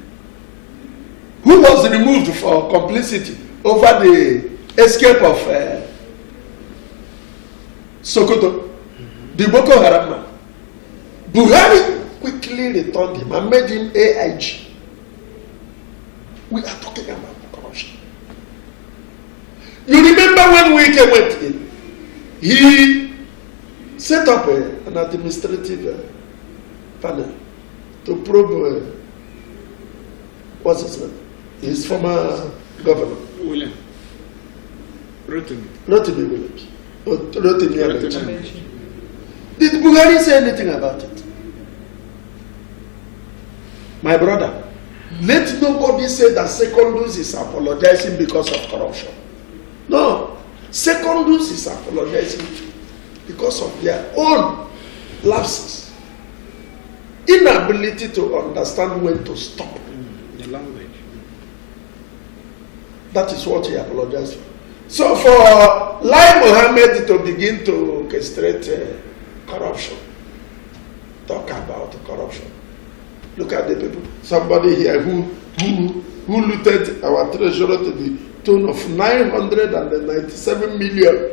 who was removed for complicity over the escape of Sokoto, the Boko Haram man. Buhari quickly returned him and made him AIG. We are talking about corruption. You remember when Wike went in, he set up an administrative panel to probe what's his name? His former governor. William. Rotimi Williams. Rotimi. Did Buhari say anything about it? My brother, let nobody say that Secondus is apologizing because of corruption. No, Secondus is apologizing because of their own lapses, inability to understand when to stop. The language. That is what he apologized for. So for Lai Mohammed to begin to orchestrate corruption, talk about corruption. Look at the people. Somebody here who looted our treasury to the tune of 997 million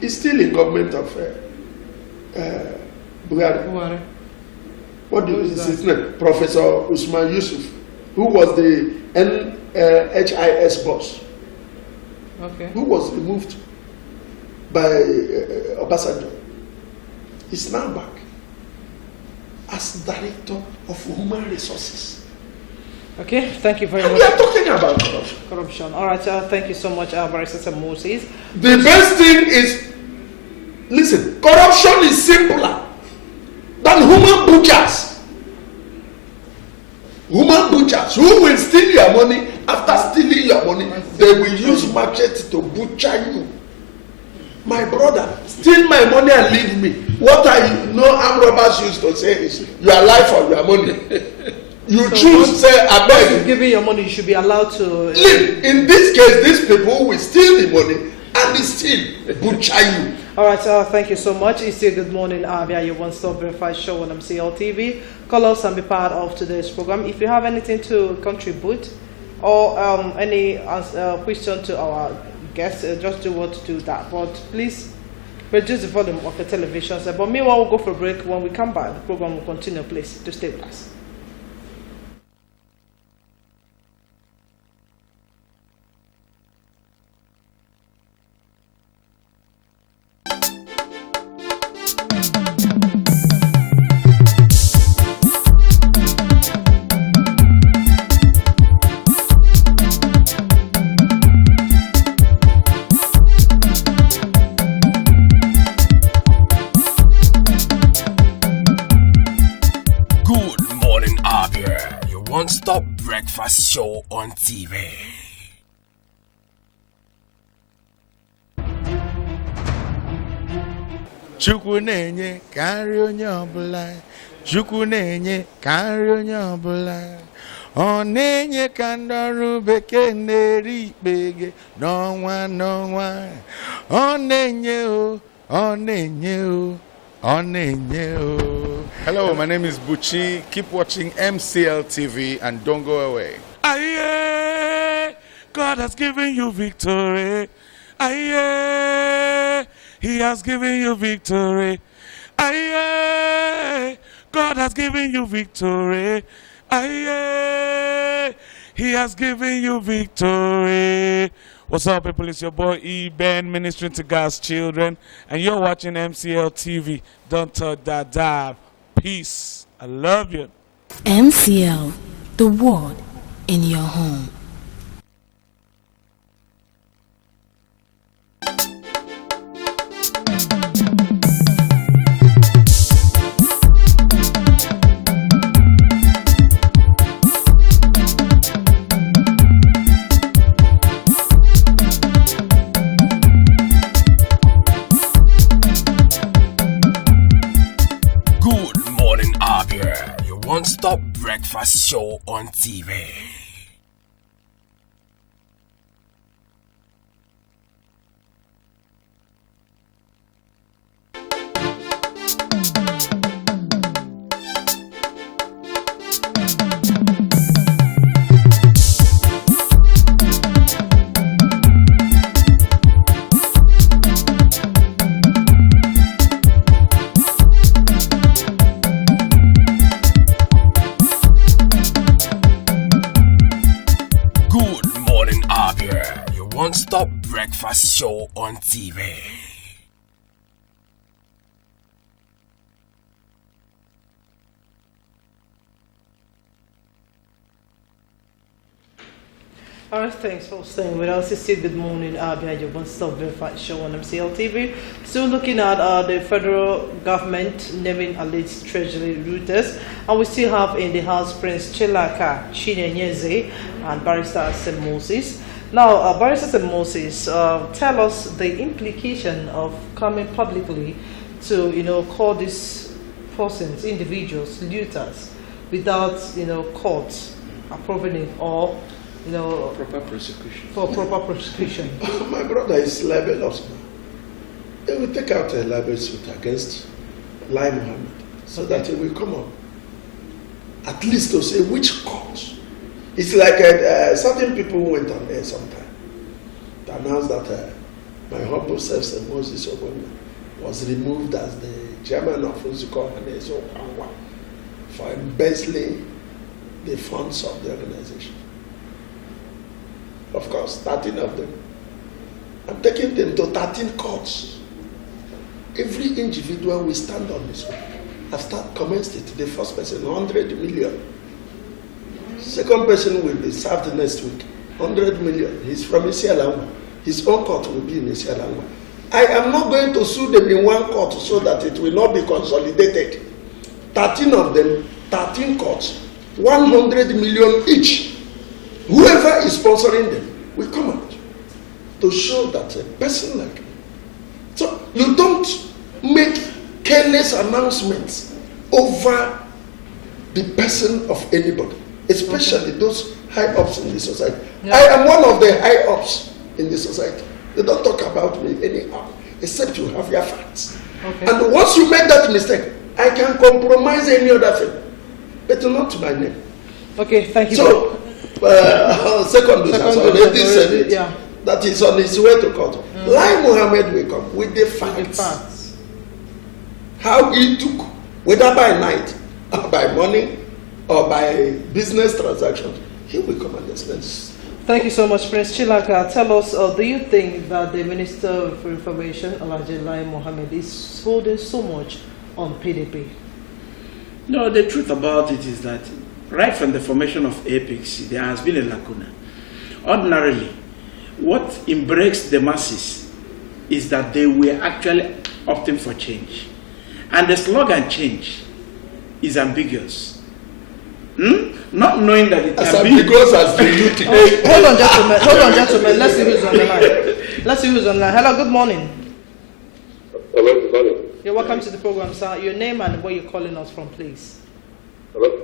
is still in government of Buhari. What do you his name? Professor Usman Yusuf, who was the NHIS boss, who was removed by Obasanjo. He's now back as director of human resources. Okay, thank you very And much. we are talking about corruption. Corruption. All right, thank you so much, Barrister Moses. The best thing is, listen, corruption is simpler than human butchers. Human butchers who will steal your money. After stealing your money, they will use machete to butcher you. My brother, steal my money and leave me. What armed robbers used to say is, your life or your money. You so choose, say, I beg you. Giving your money, you should be allowed to live. In this case, these people will steal the money and they still butcher you. All right, thank you so much. It's your Good Morning Abia, your one-stop verified show on MCL TV. Call us and be part of today's program. If you have anything to contribute or any question to our guests, just do what to do that. But please reduce the volume of the television set. But meanwhile, we'll go for a break. When we come back, the program will continue. Please, to stay with us. One-stop breakfast show on TV. Chukwu na-enye ka nri onye ọbụla. Chukwu na-enye ka nri onye ọbụla. Ọ na-enye ka ndị ọrụ bekee na-eri ikpege n'ọnwa n'ọnwa. Ọ na-enye o, ọ na-enye o. Hello, my name is Buchi. Keep watching MCL TV and don't go away. Aye, God has given you victory. Aye, He has given you victory. Aye, God has given you victory. Aye, He has given you victory. What's up, people? It's your boy E-Ben, ministering to God's children, and you're watching MCL TV. Don't touch that dial. Peace. I love you. MCL, the word in your home. One-stop breakfast show on TV. One-stop breakfast show on TV. Alright, thanks for staying with us. It's still Good Morning Abia, your one-stop breakfast show on MCL TV. Still looking at the federal government naming alleged treasury routers, and we still have in the House Prince Chilaka Chinenyeze and Barrister St. Moses. Now, Barrister St. Moses, tell us the implication of coming publicly to, call these persons, individuals, looters, without, courts approving it or, proper prosecution. For proper prosecution. My brother is libelous now. They will take out a libel suit against Lai Mohammed so that he will come up. At least to say which court. It's like certain people went on there sometime to announce that my humble self, St. Moses Ogbonna, was removed as the chairman of Uzuko Hanezo Kwangwa for embezzling the funds of the organization. Of course, 13 of them. I'm taking them to 13 courts. Every individual will stand on this one. I've commenced it. The first person, 100 million. Second person will be served next week, 100 million. He's from Isialangwa. His own court will be in Isialangwa. I am not going to sue them in one court so that it will not be consolidated. 13 of them, 13 courts, 100 million each. Whoever is sponsoring them will come out to show that a person like me. So you don't make careless announcements over the person of anybody, especially those high-ups in the society. Yeah. I am one of the high-ups in the society. You don't talk about me anyhow, except you have your facts. Okay. And once you make that mistake, I can compromise any other thing, but not my name. Okay, thank you. So, second, already said it. Yeah. that is on his way to court. Lai Mohammed will come with the facts. How he took, whether by night or by morning or by business transactions, he will come and explain. Thank you so much, Prince Chilaka. Tell us, do you think that the Minister for Information, Alhaji Lai Mohammed, is holding so much on PDP? No, the truth about it is that right from the formation of APEX, there has been a lacuna. Ordinarily, what embraces the masses is that they were actually opting for change. And the slogan change is ambiguous. Not knowing that it can be ambiguous as the duty. Hold on, gentlemen. Let's see who's on the line. Hello, good morning. Hello, good morning. You're welcome to the program, sir. Your name and where you're calling us from, please. Hello?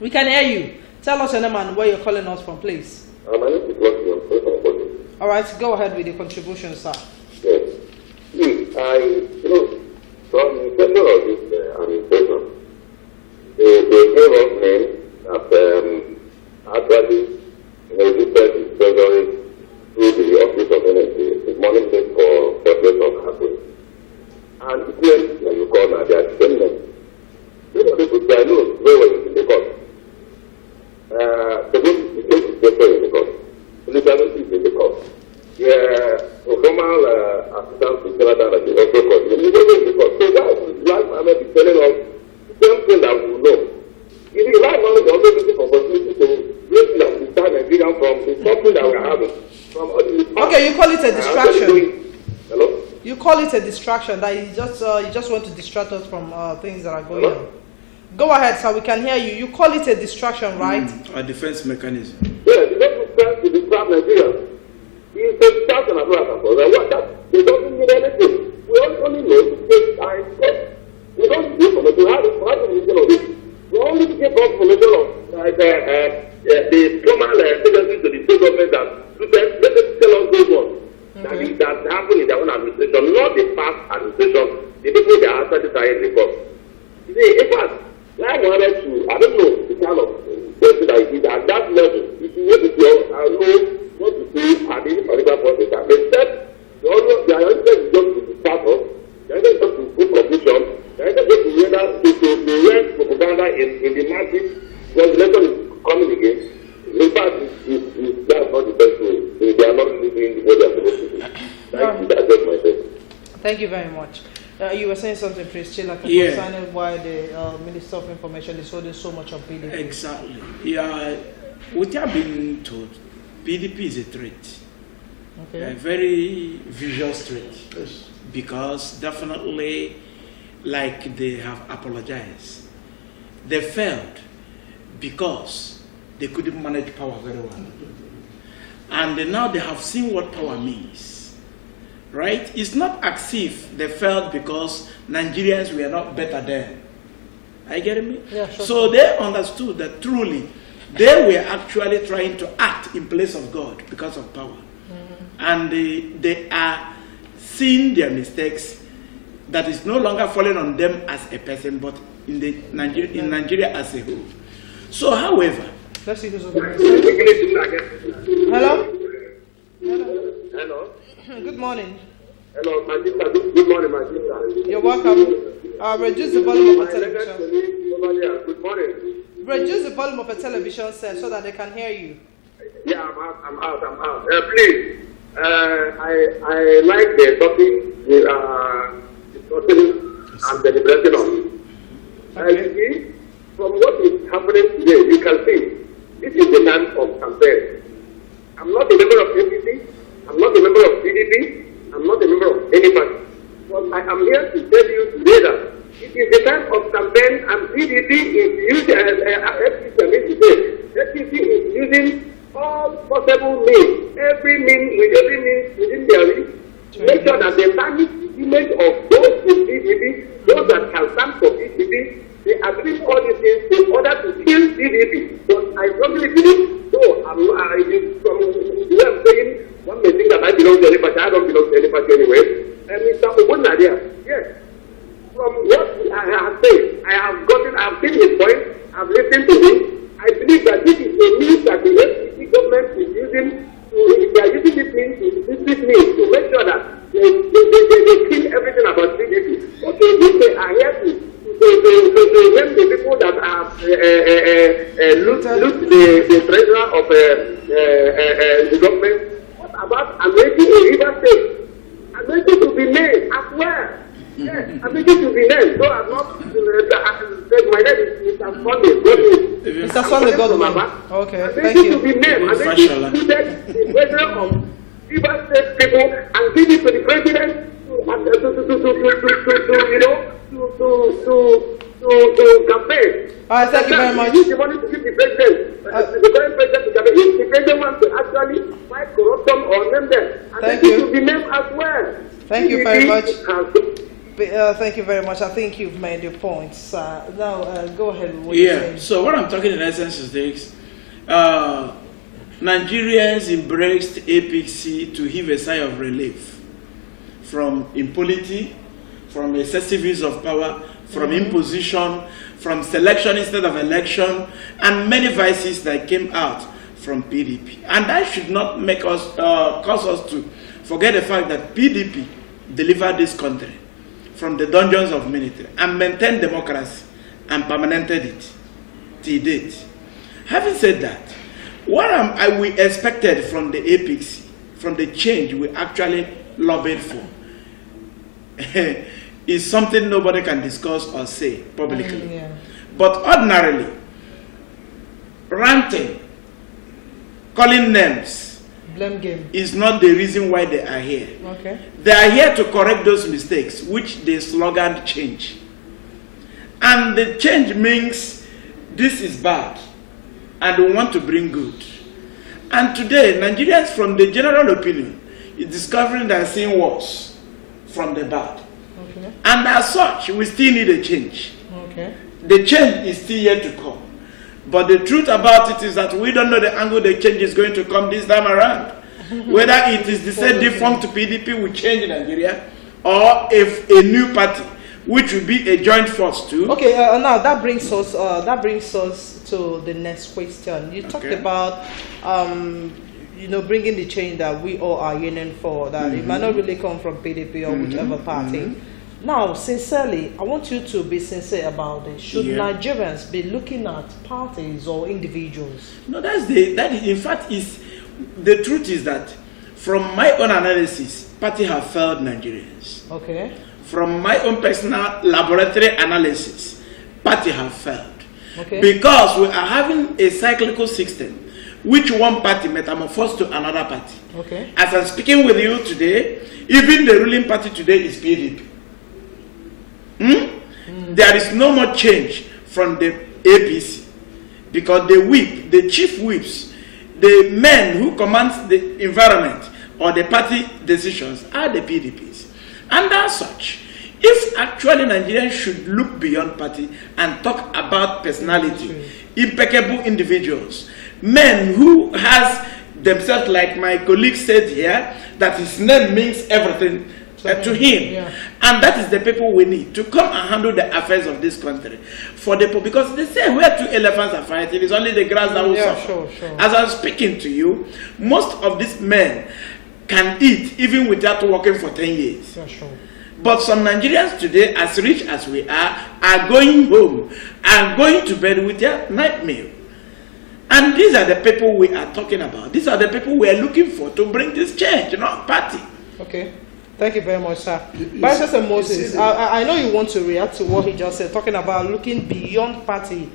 We can hear you. Tell us your name and where you're calling us from, please. My name is Lucky. All right, go ahead with your contribution, sir. Yes. Please, from the question of this administration, they gave us names that actually registered the treasury through the Office of Energy, the money made for Federation Happens. And it claims that you call now their statement. People say, I know where was in the court. The case is different in the court. Legality is in the court. The formal assistant to Canada that is also court. The legality is in the court. So that is like Mohammed is telling us the same thing that we know. If you like Mohammed, we're also looking for opportunity to break that we start Nigeria from the something that we're having. Okay, you call it a distraction. Hello? You call it a distraction, that you just want to distract us from things that are going on. Go ahead, sir, we can hear you. You call it a distraction, right? A defense mechanism. Yes, the next step to distract Nigeria. It's a distraction as well as what that it doesn't mean anything. We only know to take our step. We don't do for it. We have information of it. We only get information of the formal agencies to the state government that let them tell us those ones. That happened in their own administration, not the past administration, the people they are actually trying to report. You see, in fact, like Mohammed too, I don't know the kind of person that he did at that level. If you wait to hear, I know what to do at the particular point in time. Except, they are interested in just to start us, they are interested just to put confusion, they are interested to rent propaganda in the market, because the election is coming again. In fact, that's not the best way. They are not doing what they are supposed to do. That's just my take. Thank you very much. You were saying something, Prince Chilaka, concerning why the Minister of Information is holding so much of PDP. Exactly. Yeah, without being told, PDP is a threat. Okay. A very visual threat. Yes. Because definitely, like they have apologized, they failed because they couldn't manage power very well. And now they have seen what power means. Right? It's not as if they failed because Nigerians were not better then. Are you getting me? Yeah, sure. So they understood that truly they were actually trying to act in place of God because of power. And they are seeing their mistakes that is no longer falling on them as a person, but in Nigeria as a whole. So, however, let's see who's on the line. Hello? Hello? Good morning. Hello, my sister. Good morning, my sister. You're welcome. Reduce the volume of the television. Good morning. Reduce the volume of the television set so that they can hear you. Yeah, I'm out. Please, I like the topic discussing and deliberating on. You see, from what is happening today, you can see this is the time of campaign. I'm not a member of APC. I'm not a member of PDP. I'm not a member of any party. But I am here to tell you today that it is the time of campaign and PDP is using, FCC is using all possible means, every means within their reach, to make sure that they tarnish the image of those in PDP, those that can stand for PDP. They are doing all these things in order to kill PDP. But I strongly believe, so I'm saying, one may think that I belong to any party. I don't belong to any party anyway. And Mr. Obunadia, yes, from what I have said, I have seen his point, I've listened to him. I believe that this is a means that the FCC government is using they are using this means to loot the treasurer of the government. What about Ameti in River State? Ameti to be named as well. Yes, Ameti to be named. So I'm not said my name is Mr. Sunday Godwin. Mr. Sunday Godwin. Okay, thank you. To be named. Ameti included the president of River State people and give it to the president to campaign. All right, thank you very much. Use the money to give the president. The current president to campaign. If the president wants to actually fight corruption or name them, and they to be named as well. Thank you very much. Thank you very much. I think you've made your points. Now, go ahead. Yeah. So what I'm talking in essence is this: Nigerians embraced APC to heave a sigh of relief from impunity, from excessive use of power, from imposition, from selection instead of election, and many vices that came out from PDP. And that should not make us cause us to forget the fact that PDP delivered this country from the dungeons of military and maintained democracy and permanented it till date. Having said that, what we expected from the APC, from the change we actually lobbied for, is something nobody can discuss or say publicly. But ordinarily, ranting, calling names, blame game, is not the reason why they are here. Okay. They are here to correct those mistakes, which they slogan change. And the change means this is bad, and we want to bring good. And today, Nigerians, from the general opinion, is discovering that seeing worse from the bad. Okay. And as such, we still need a change. Okay. The change is still yet to come. But the truth about it is that we don't know the angle the change is going to come this time around. Whether it is the same defunct PDP will change in Nigeria, or if a new party, which will be a joint force too. Okay, now that brings us to the next question. You talked about bringing the change that we all are yearning for, that it might not really come from PDP or whichever party. Now, sincerely, I want you to be sincere about this. Should Nigerians be looking at parties or individuals? No, in fact, the truth is that from my own analysis, parties have failed Nigerians. Okay. From my own personal laboratory analysis, parties have failed. Okay. Because we are having a cyclical system, which one party metamorphosed to another party. Okay. As I'm speaking with you today, even the ruling party today is PDP. There is no more change from the APC, because the chief whips, the men who command the environment or the party decisions are the PDPs. And as such, if actually Nigerians should look beyond party and talk about personality, impeccable individuals, men who has themselves, like my colleague said here, that his name means everything to him. And that is the people we need to come and handle the affairs of this country. Because they say where two elephants are fighting, it's only the grass that will suffer. Sure. As I'm speaking to you, most of these men can eat even without working for 10 years. Sure. But some Nigerians today, as rich as we are going home and going to bed with their night meal. And these are the people we are talking about. These are the people we are looking for to bring this change, not party. Okay. Thank you very much, sir. Barrister Moses, I know you want to react to what he just said, talking about looking beyond party,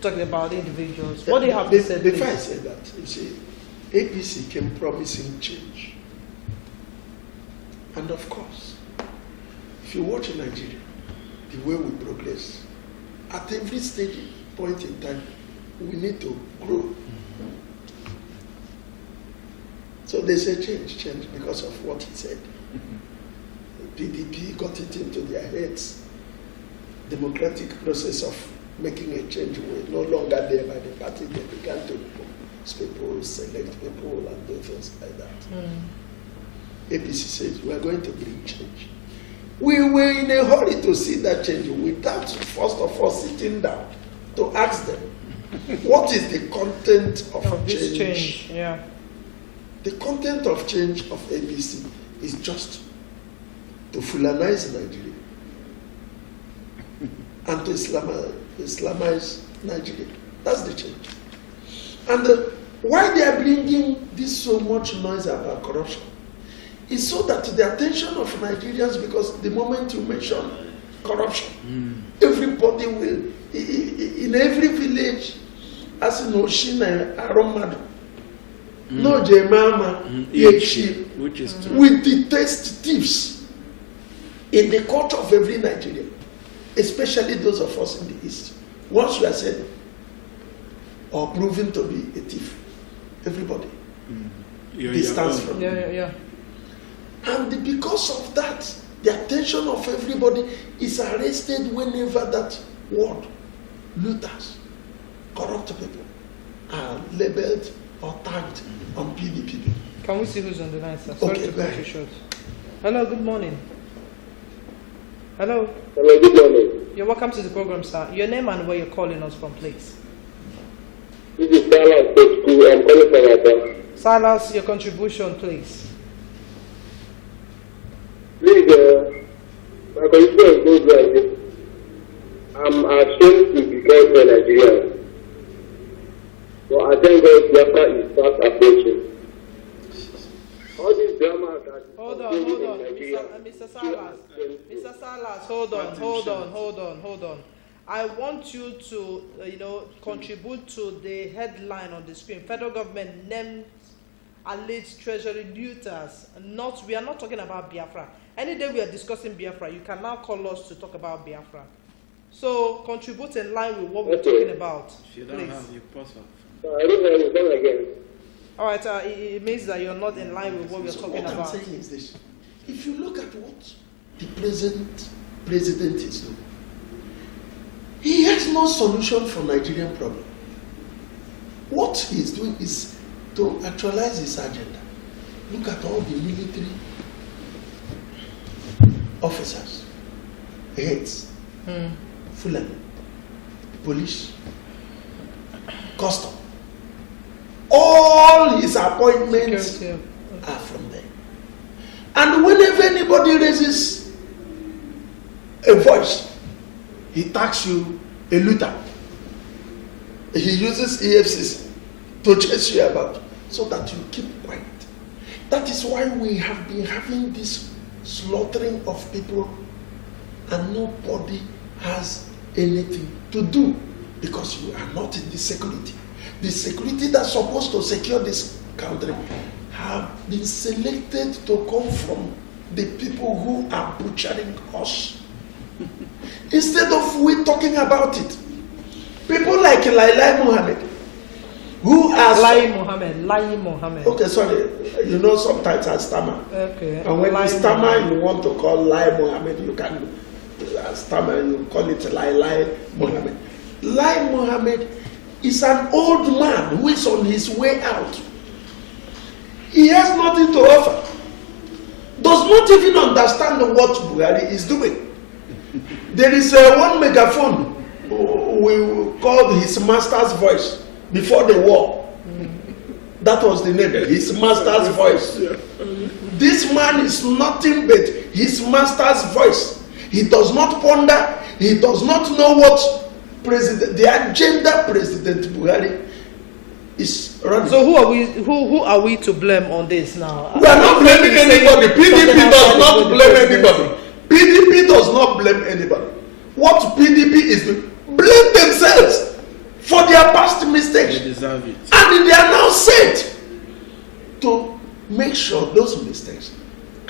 talking about individuals. What do you have to say? Before I said that, you see, APC came promising change. And of course, if you watch in Nigeria, the way we progress, at every stage, point in time, we need to grow. So they say change because of what he said. PDP got it into their heads. Democratic process of making a change was no longer there by the party. They began to post people, select people, and do things like that. APC says we are going to bring change. We were in a hurry to see that change without first of all sitting down to ask them, what is the content of this change? Yeah. The content of change of APC is just to Fulanize Nigeria and to Islamize Nigeria. That's the change. And why they are bringing this so much noise about corruption is so that the attention of Nigerians, because the moment you mention corruption, everybody will, in every village, as in Oshina, Aromado, no Jemama, which is true. We detest thieves in the court of every Nigerian, especially those of us in the East. Once you are said or proven to be a thief, everybody distance from you. And because of that, the attention of everybody is arrested whenever that word, looters, corrupt people, are labeled or tagged on PDP. Can we see who's on the line, sir? Sorry Okay, to cut you short. Hello, good morning. Hello. Hello, good morning. You're welcome to the program, sir. Your name and where you're calling us from, please. This is Silas School. I'm calling from Abia. Silas, your contribution, please. Please, my contribution goes like this. I'm ashamed to become a Nigerian. But I thank God Biafra is fast approaching. All this drama that Hold on. Mr. Salas. Mr. Salas, hold on. I want you to, contribute to the headline on the screen. Federal government names alleged treasury looters. We are not talking about Biafra. Any day we are discussing Biafra, you can now call us to talk about Biafra. So contribute in line with what we're talking about. If you don't have, you pause off. I don't understand again. All right, it means that you're not in line with what we're talking about. What I'm saying is this. If you look at what the president is doing, he has no solution for Nigerian problem. What he is doing is to actualize his agenda. Look at all the military officers, heads, Fulani, police, custom. All his appointments are from there. And whenever anybody raises a voice, he tags you a looter. He uses EFCs to chase you about so that you keep quiet. That is why we have been having this slaughtering of people and nobody has anything to do because you are not in the security. The security that's supposed to secure this country have been selected to come from the people who are butchering us. Instead of we talking about it, people like Lai Mohammed, who are Lai Mohammed. Okay, sorry. You know sometimes I stammer. Okay. And when you stammer, you want to call Lai Mohammed, you can stammer, you call it Lai Mohammed. Lai Mohammed is an old man who is on his way out. He has nothing to offer. Does not even understand what Buhari is doing. There is one megaphone we called his master's voice before the war. That was the name, his master's voice. This man is nothing but his master's voice. He does not ponder, he does not know what the agenda President Buhari is running. So who are we to blame on this now? We are not blaming anybody. PDP does not blame anybody. PDP does not blame anybody. What PDP is doing, blame themselves for their past mistakes. They deserve it. And they are now set to make sure those mistakes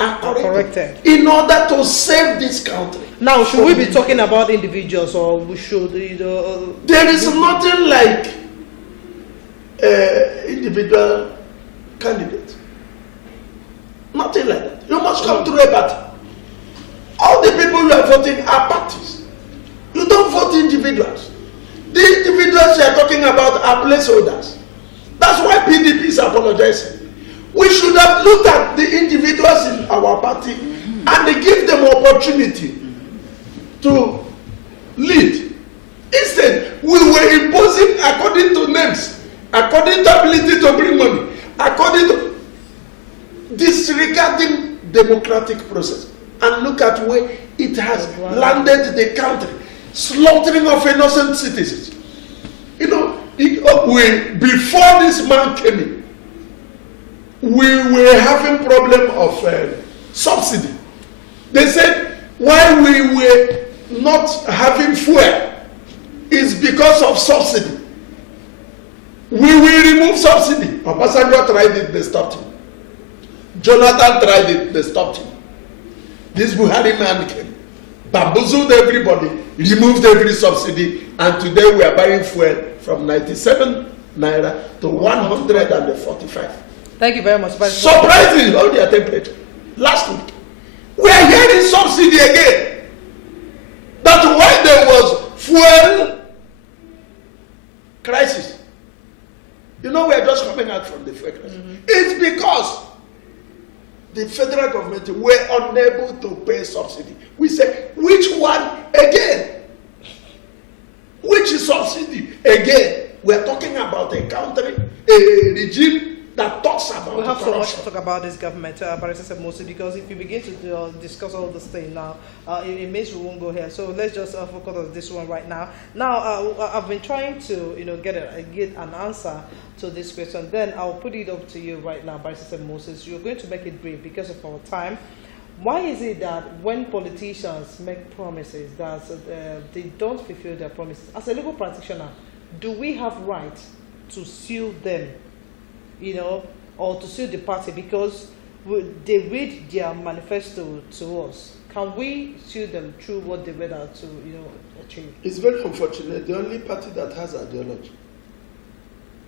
are corrected in order to save this country. Now, should we be talking about individuals or we should, There is nothing like individual candidate. Nothing like that. You must come through a party. All the people you are voting are parties. You don't vote individuals. The individuals you are talking about are placeholders. That's why PDP is apologizing. We should have looked at the individuals in our party and give them opportunity to lead. Instead, we were imposing according to names, according to ability to bring money, according to disregarding democratic process. And look at where it has landed the country. Slaughtering of innocent citizens. before this man came in, we were having problem of subsidy. They said why we were not having fuel is because of subsidy. We will remove subsidy. Obasanjo tried it, they stopped him. Jonathan tried it, they stopped him. This Buhari man came, bamboozled everybody, removed every subsidy, and today we are buying fuel from 97 naira to 145. Thank you very much. Surprisingly, hold their temperature. Last week, we are hearing subsidy again. That's why there was fuel crisis. You know, we are just coming out from the fuel crisis. It's because the federal government were unable to pay subsidy. We say, which one again? Which subsidy again? We are talking about a country, a regime that talks about we have corruption. so much to talk about this government, Barrister Mosi, because if you begin to discuss all this thing now, it means we won't go here. So let's just focus on this one right now. Now, I've been trying to, get an answer to this question. Then I'll put it up to you right now, Barrister Moses. You're going to make it brief because of our time. Why is it that when politicians make promises that they don't fulfill their promises? As a legal practitioner, do we have right to sue them? Or to sue the party because they read their manifesto to us. Can we sue them through what they read out to, achieve? It's very unfortunate. The only party that has ideology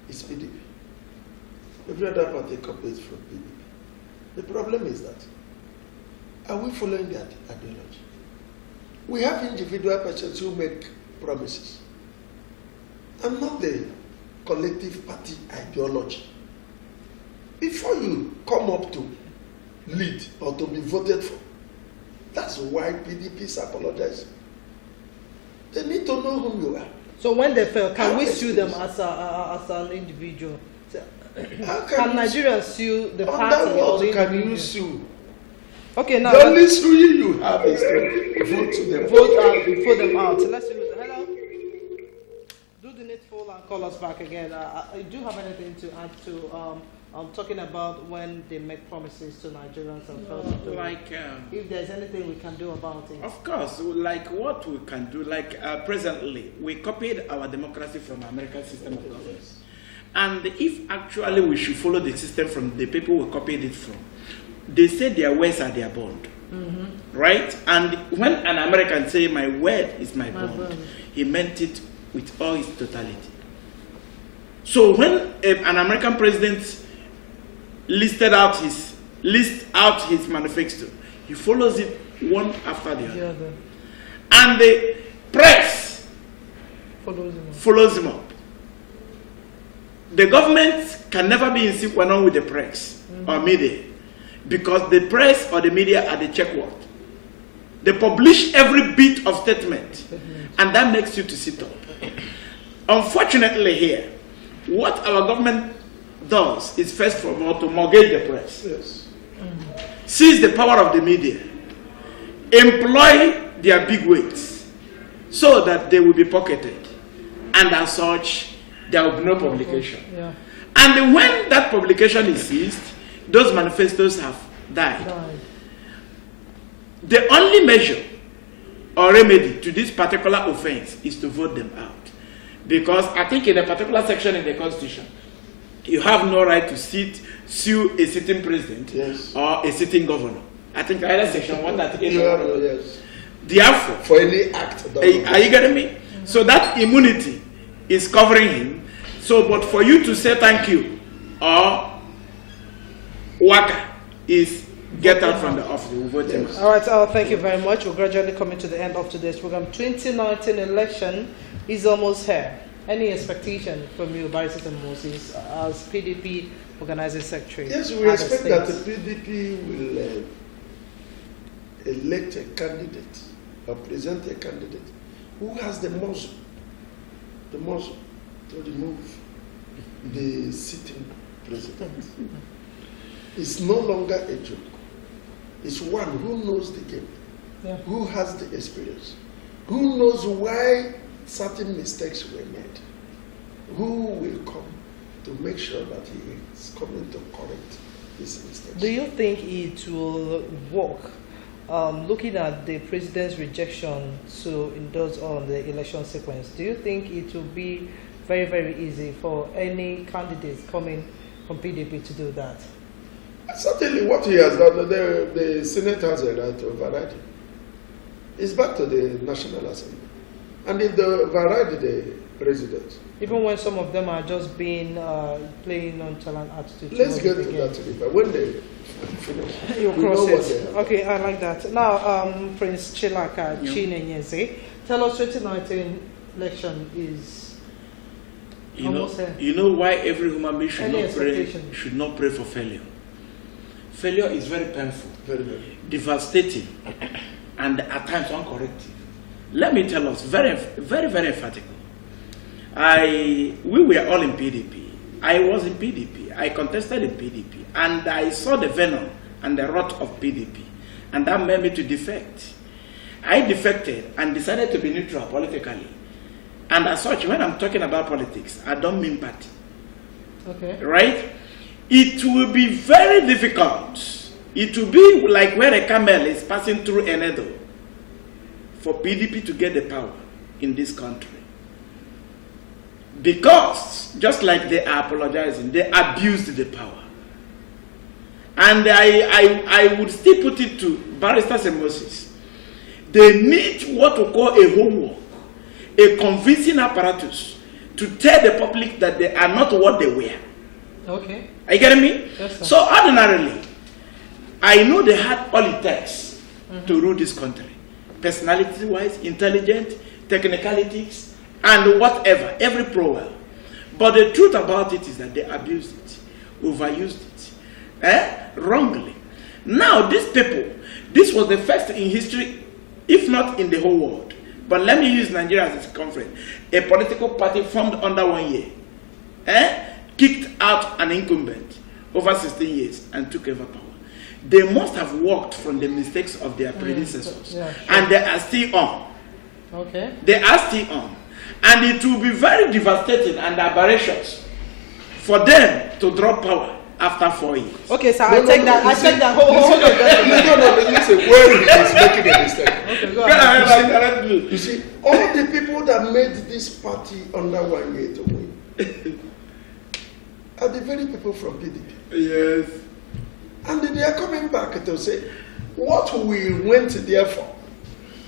is PDP. Every other party copies from PDP. The problem is that, are we following that ideology? We have individual persons who make promises, and not the collective party ideology. Before you come up to lead or to be voted for, that's why PDP is apologizing. They need to know who you are. So when they fail, can we sue them as an individual? Can Nigerians sue the party or the can individual? you sue? Okay, now the only suing you have is to vote to them. Vote them out. Let's see. Hello. Do the needful and call us back again. I do have anything to add to I'm talking about when they make promises to Nigerians and fail to do it. If there's anything we can do about it. Of course, like what we can do, presently, we copied our democracy from American system of governance. And if actually we should follow the system from the people we copied it from, they say their words are their bond. Right? And when an American say my word is my bond, he meant it with all its totality. So when an American president lists out his manifesto, he follows it one after the other. And the press follows him up. The government can never be in sync with the press or media, because the press or the media are the checkword. They publish every bit of statement, and that makes you to sit up. Unfortunately here, what our government does is first of all to mortgage the press, seize the power of the media, employ their big wigs so that they will be pocketed, and as such there will be no publication. And when that publication is seized, those manifestos have died. The only measure or remedy to this particular offense is to vote them out, because I think in a particular section in the Constitution, you have no right to sue a sitting president or a sitting governor. I think either section 138. Therefore, for any act. Are you getting me? So that immunity is covering him. So, but for you to say thank you or waka is get out from the office. We'll vote him. All right. Thank you very much. We're gradually coming to the end of today's program. 2019 election is almost here. Any expectation from you, Barrister Moses, as PDP organizing secretary? Yes, we expect that the PDP will elect a candidate or present a candidate who has the muscle to remove the sitting president. It's no longer a joke. It's one who knows the game, who has the experience, who knows why certain mistakes were made. who will come to make sure that he is coming to correct his mistakes. Do you think it will work? Looking at the president's rejection to endorse on the election sequence, do you think it will be very, very easy for any candidates coming from PDP to do that? Certainly what he has done, the Senate has a right to override it. It's back to the National Assembly. And if they override the president. Even when some of them are just being playing nonchalant attitude. Let's get to that later. When they finish, you we cross know what it. Okay, I like that. Now, Prince Chilaka Chinenyeze, tell us 2019 election is almost here. You know why every human being should not pray for failure. Failure is very painful, very devastating, and at times uncorrected. Let me tell us, very, very, very emphatically. We were all in PDP. I was in PDP. I contested in PDP, and I saw the venom and the rot of PDP, and that made me to defect. I defected and decided to be neutral politically. And as such, when I'm talking about politics, I don't mean party. Okay. Right? It will be very difficult. It will be like where a camel is passing through a needle for PDP to get the power in this country. Because, just like they are apologizing, they abused the power. And I would still put it to barristers and Moses. They need what we call a homework, a convincing apparatus to tell the public that they are not what they were. Okay. Are you getting me? Yes, sir. So ordinarily, I know they had all it takes to rule this country. Personality-wise, intelligent, technicalities, and whatever, every profile. But the truth about it is that they abused it, overused it, wrongly. Now, these people, this was the first in history, if not in the whole world, but let me use Nigeria as a circumference, a political party formed under 1 year, kicked out an incumbent over 16 years and took over power. They must have worked from the mistakes of their predecessors, and they are still on. Okay. They are still on. And it will be very devastating and aberrations for them to drop power after 4 years. Okay, so I take that. Hold on. Listen, where is making a mistake? Okay, go ahead. You see, all the people that made this party under 1 year to win are the very people from PDP. Yes. And they are coming back to say, what we went there for,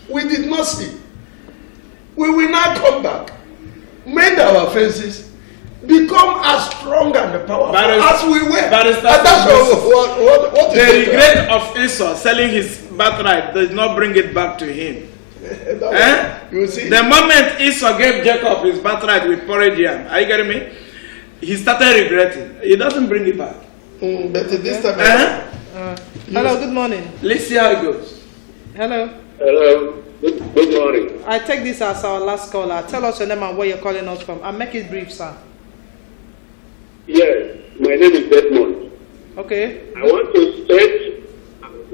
we did not see. We will now come back, mend our fences, become as strong and powerful as we were. And that's what the regret of Esau selling his birthright does not bring it back to him. You see? The moment Esau gave Jacob his birthright with porridge yam, are you getting me? He started regretting. He doesn't bring it back. But this time, hello, good morning. Let's see how it goes. Hello. Hello. Good morning. I take this as our last caller. Tell us your name and where you're calling us from. And make it brief, sir. Yes, my name is Desmond. Okay. I want to state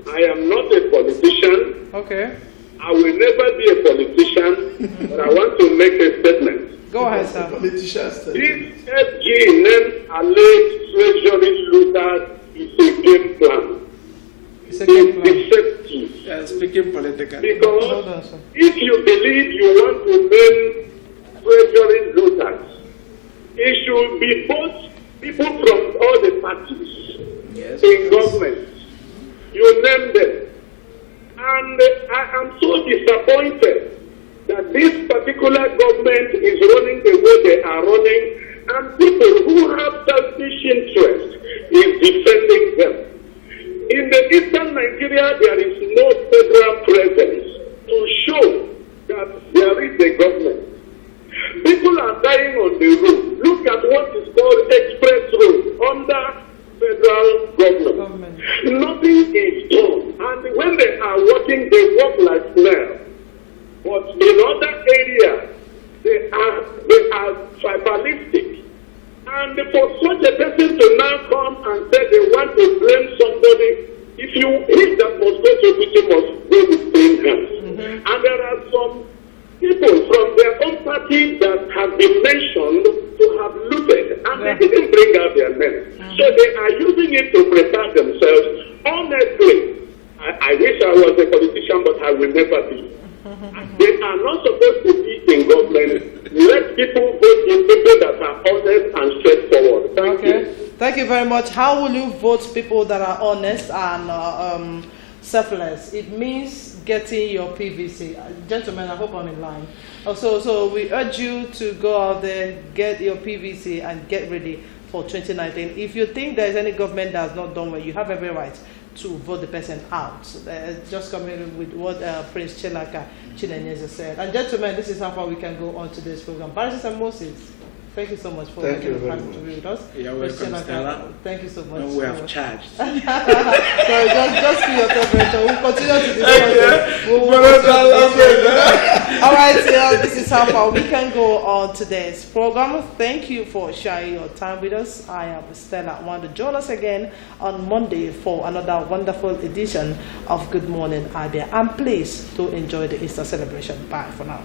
I am not a politician. Okay. I will never be a politician, but I want to make a statement. Go ahead, sir. This FG named alleged treasury looter is a game plan. It's a game plan. Deceptive. Speaking politically. Because if you believe you want to name treasury looters, it should be both people from all the parties in government. You name them. And I am so disappointed that this particular government is running the way they are running, and people who have selfish interest is defending them. In the eastern Nigeria, there is no federal presence to show that there is a government. People are dying on the road. Look at what is called express road under federal government. Nothing is done. And when they are working, they work like snails. But in other areas, they are tribalistic. And for such a person to now come and say they want to blame somebody, if that must go to which must go with clean hands. And there are some people from their own party that have been mentioned to have looted, and they didn't bring out their men. So they are using it to prepare themselves. Honestly, I wish I was a politician, but I will never be. They are not supposed to be in government. Let people vote in people that are honest and straightforward. Thank you. Thank you very much. How will you vote people that are honest and selfless? It means getting your PVC. Gentlemen, I hope I'm in line. So we urge you to go out there, get your PVC, and get ready for 2019. If you think there is any government that has not done well, you have every right to vote the person out. So just coming with what Prince Chelaka Chinenyeze said. And gentlemen, this is how far we can go on to this program. Barrister and Moses, thank you so much for taking the time to be with us. You're welcome, Stella. Thank you so much. No, we have charged. Sorry, just feel your temperature. We'll continue to discuss. All right, this is how far we can go on today's program. Thank you for sharing your time with us. I am Stella. I want to join us again on Monday for another wonderful edition of Good Morning Abia. And please do enjoy the Easter celebration. Bye for now.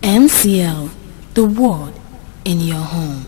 MCL, the word in your home.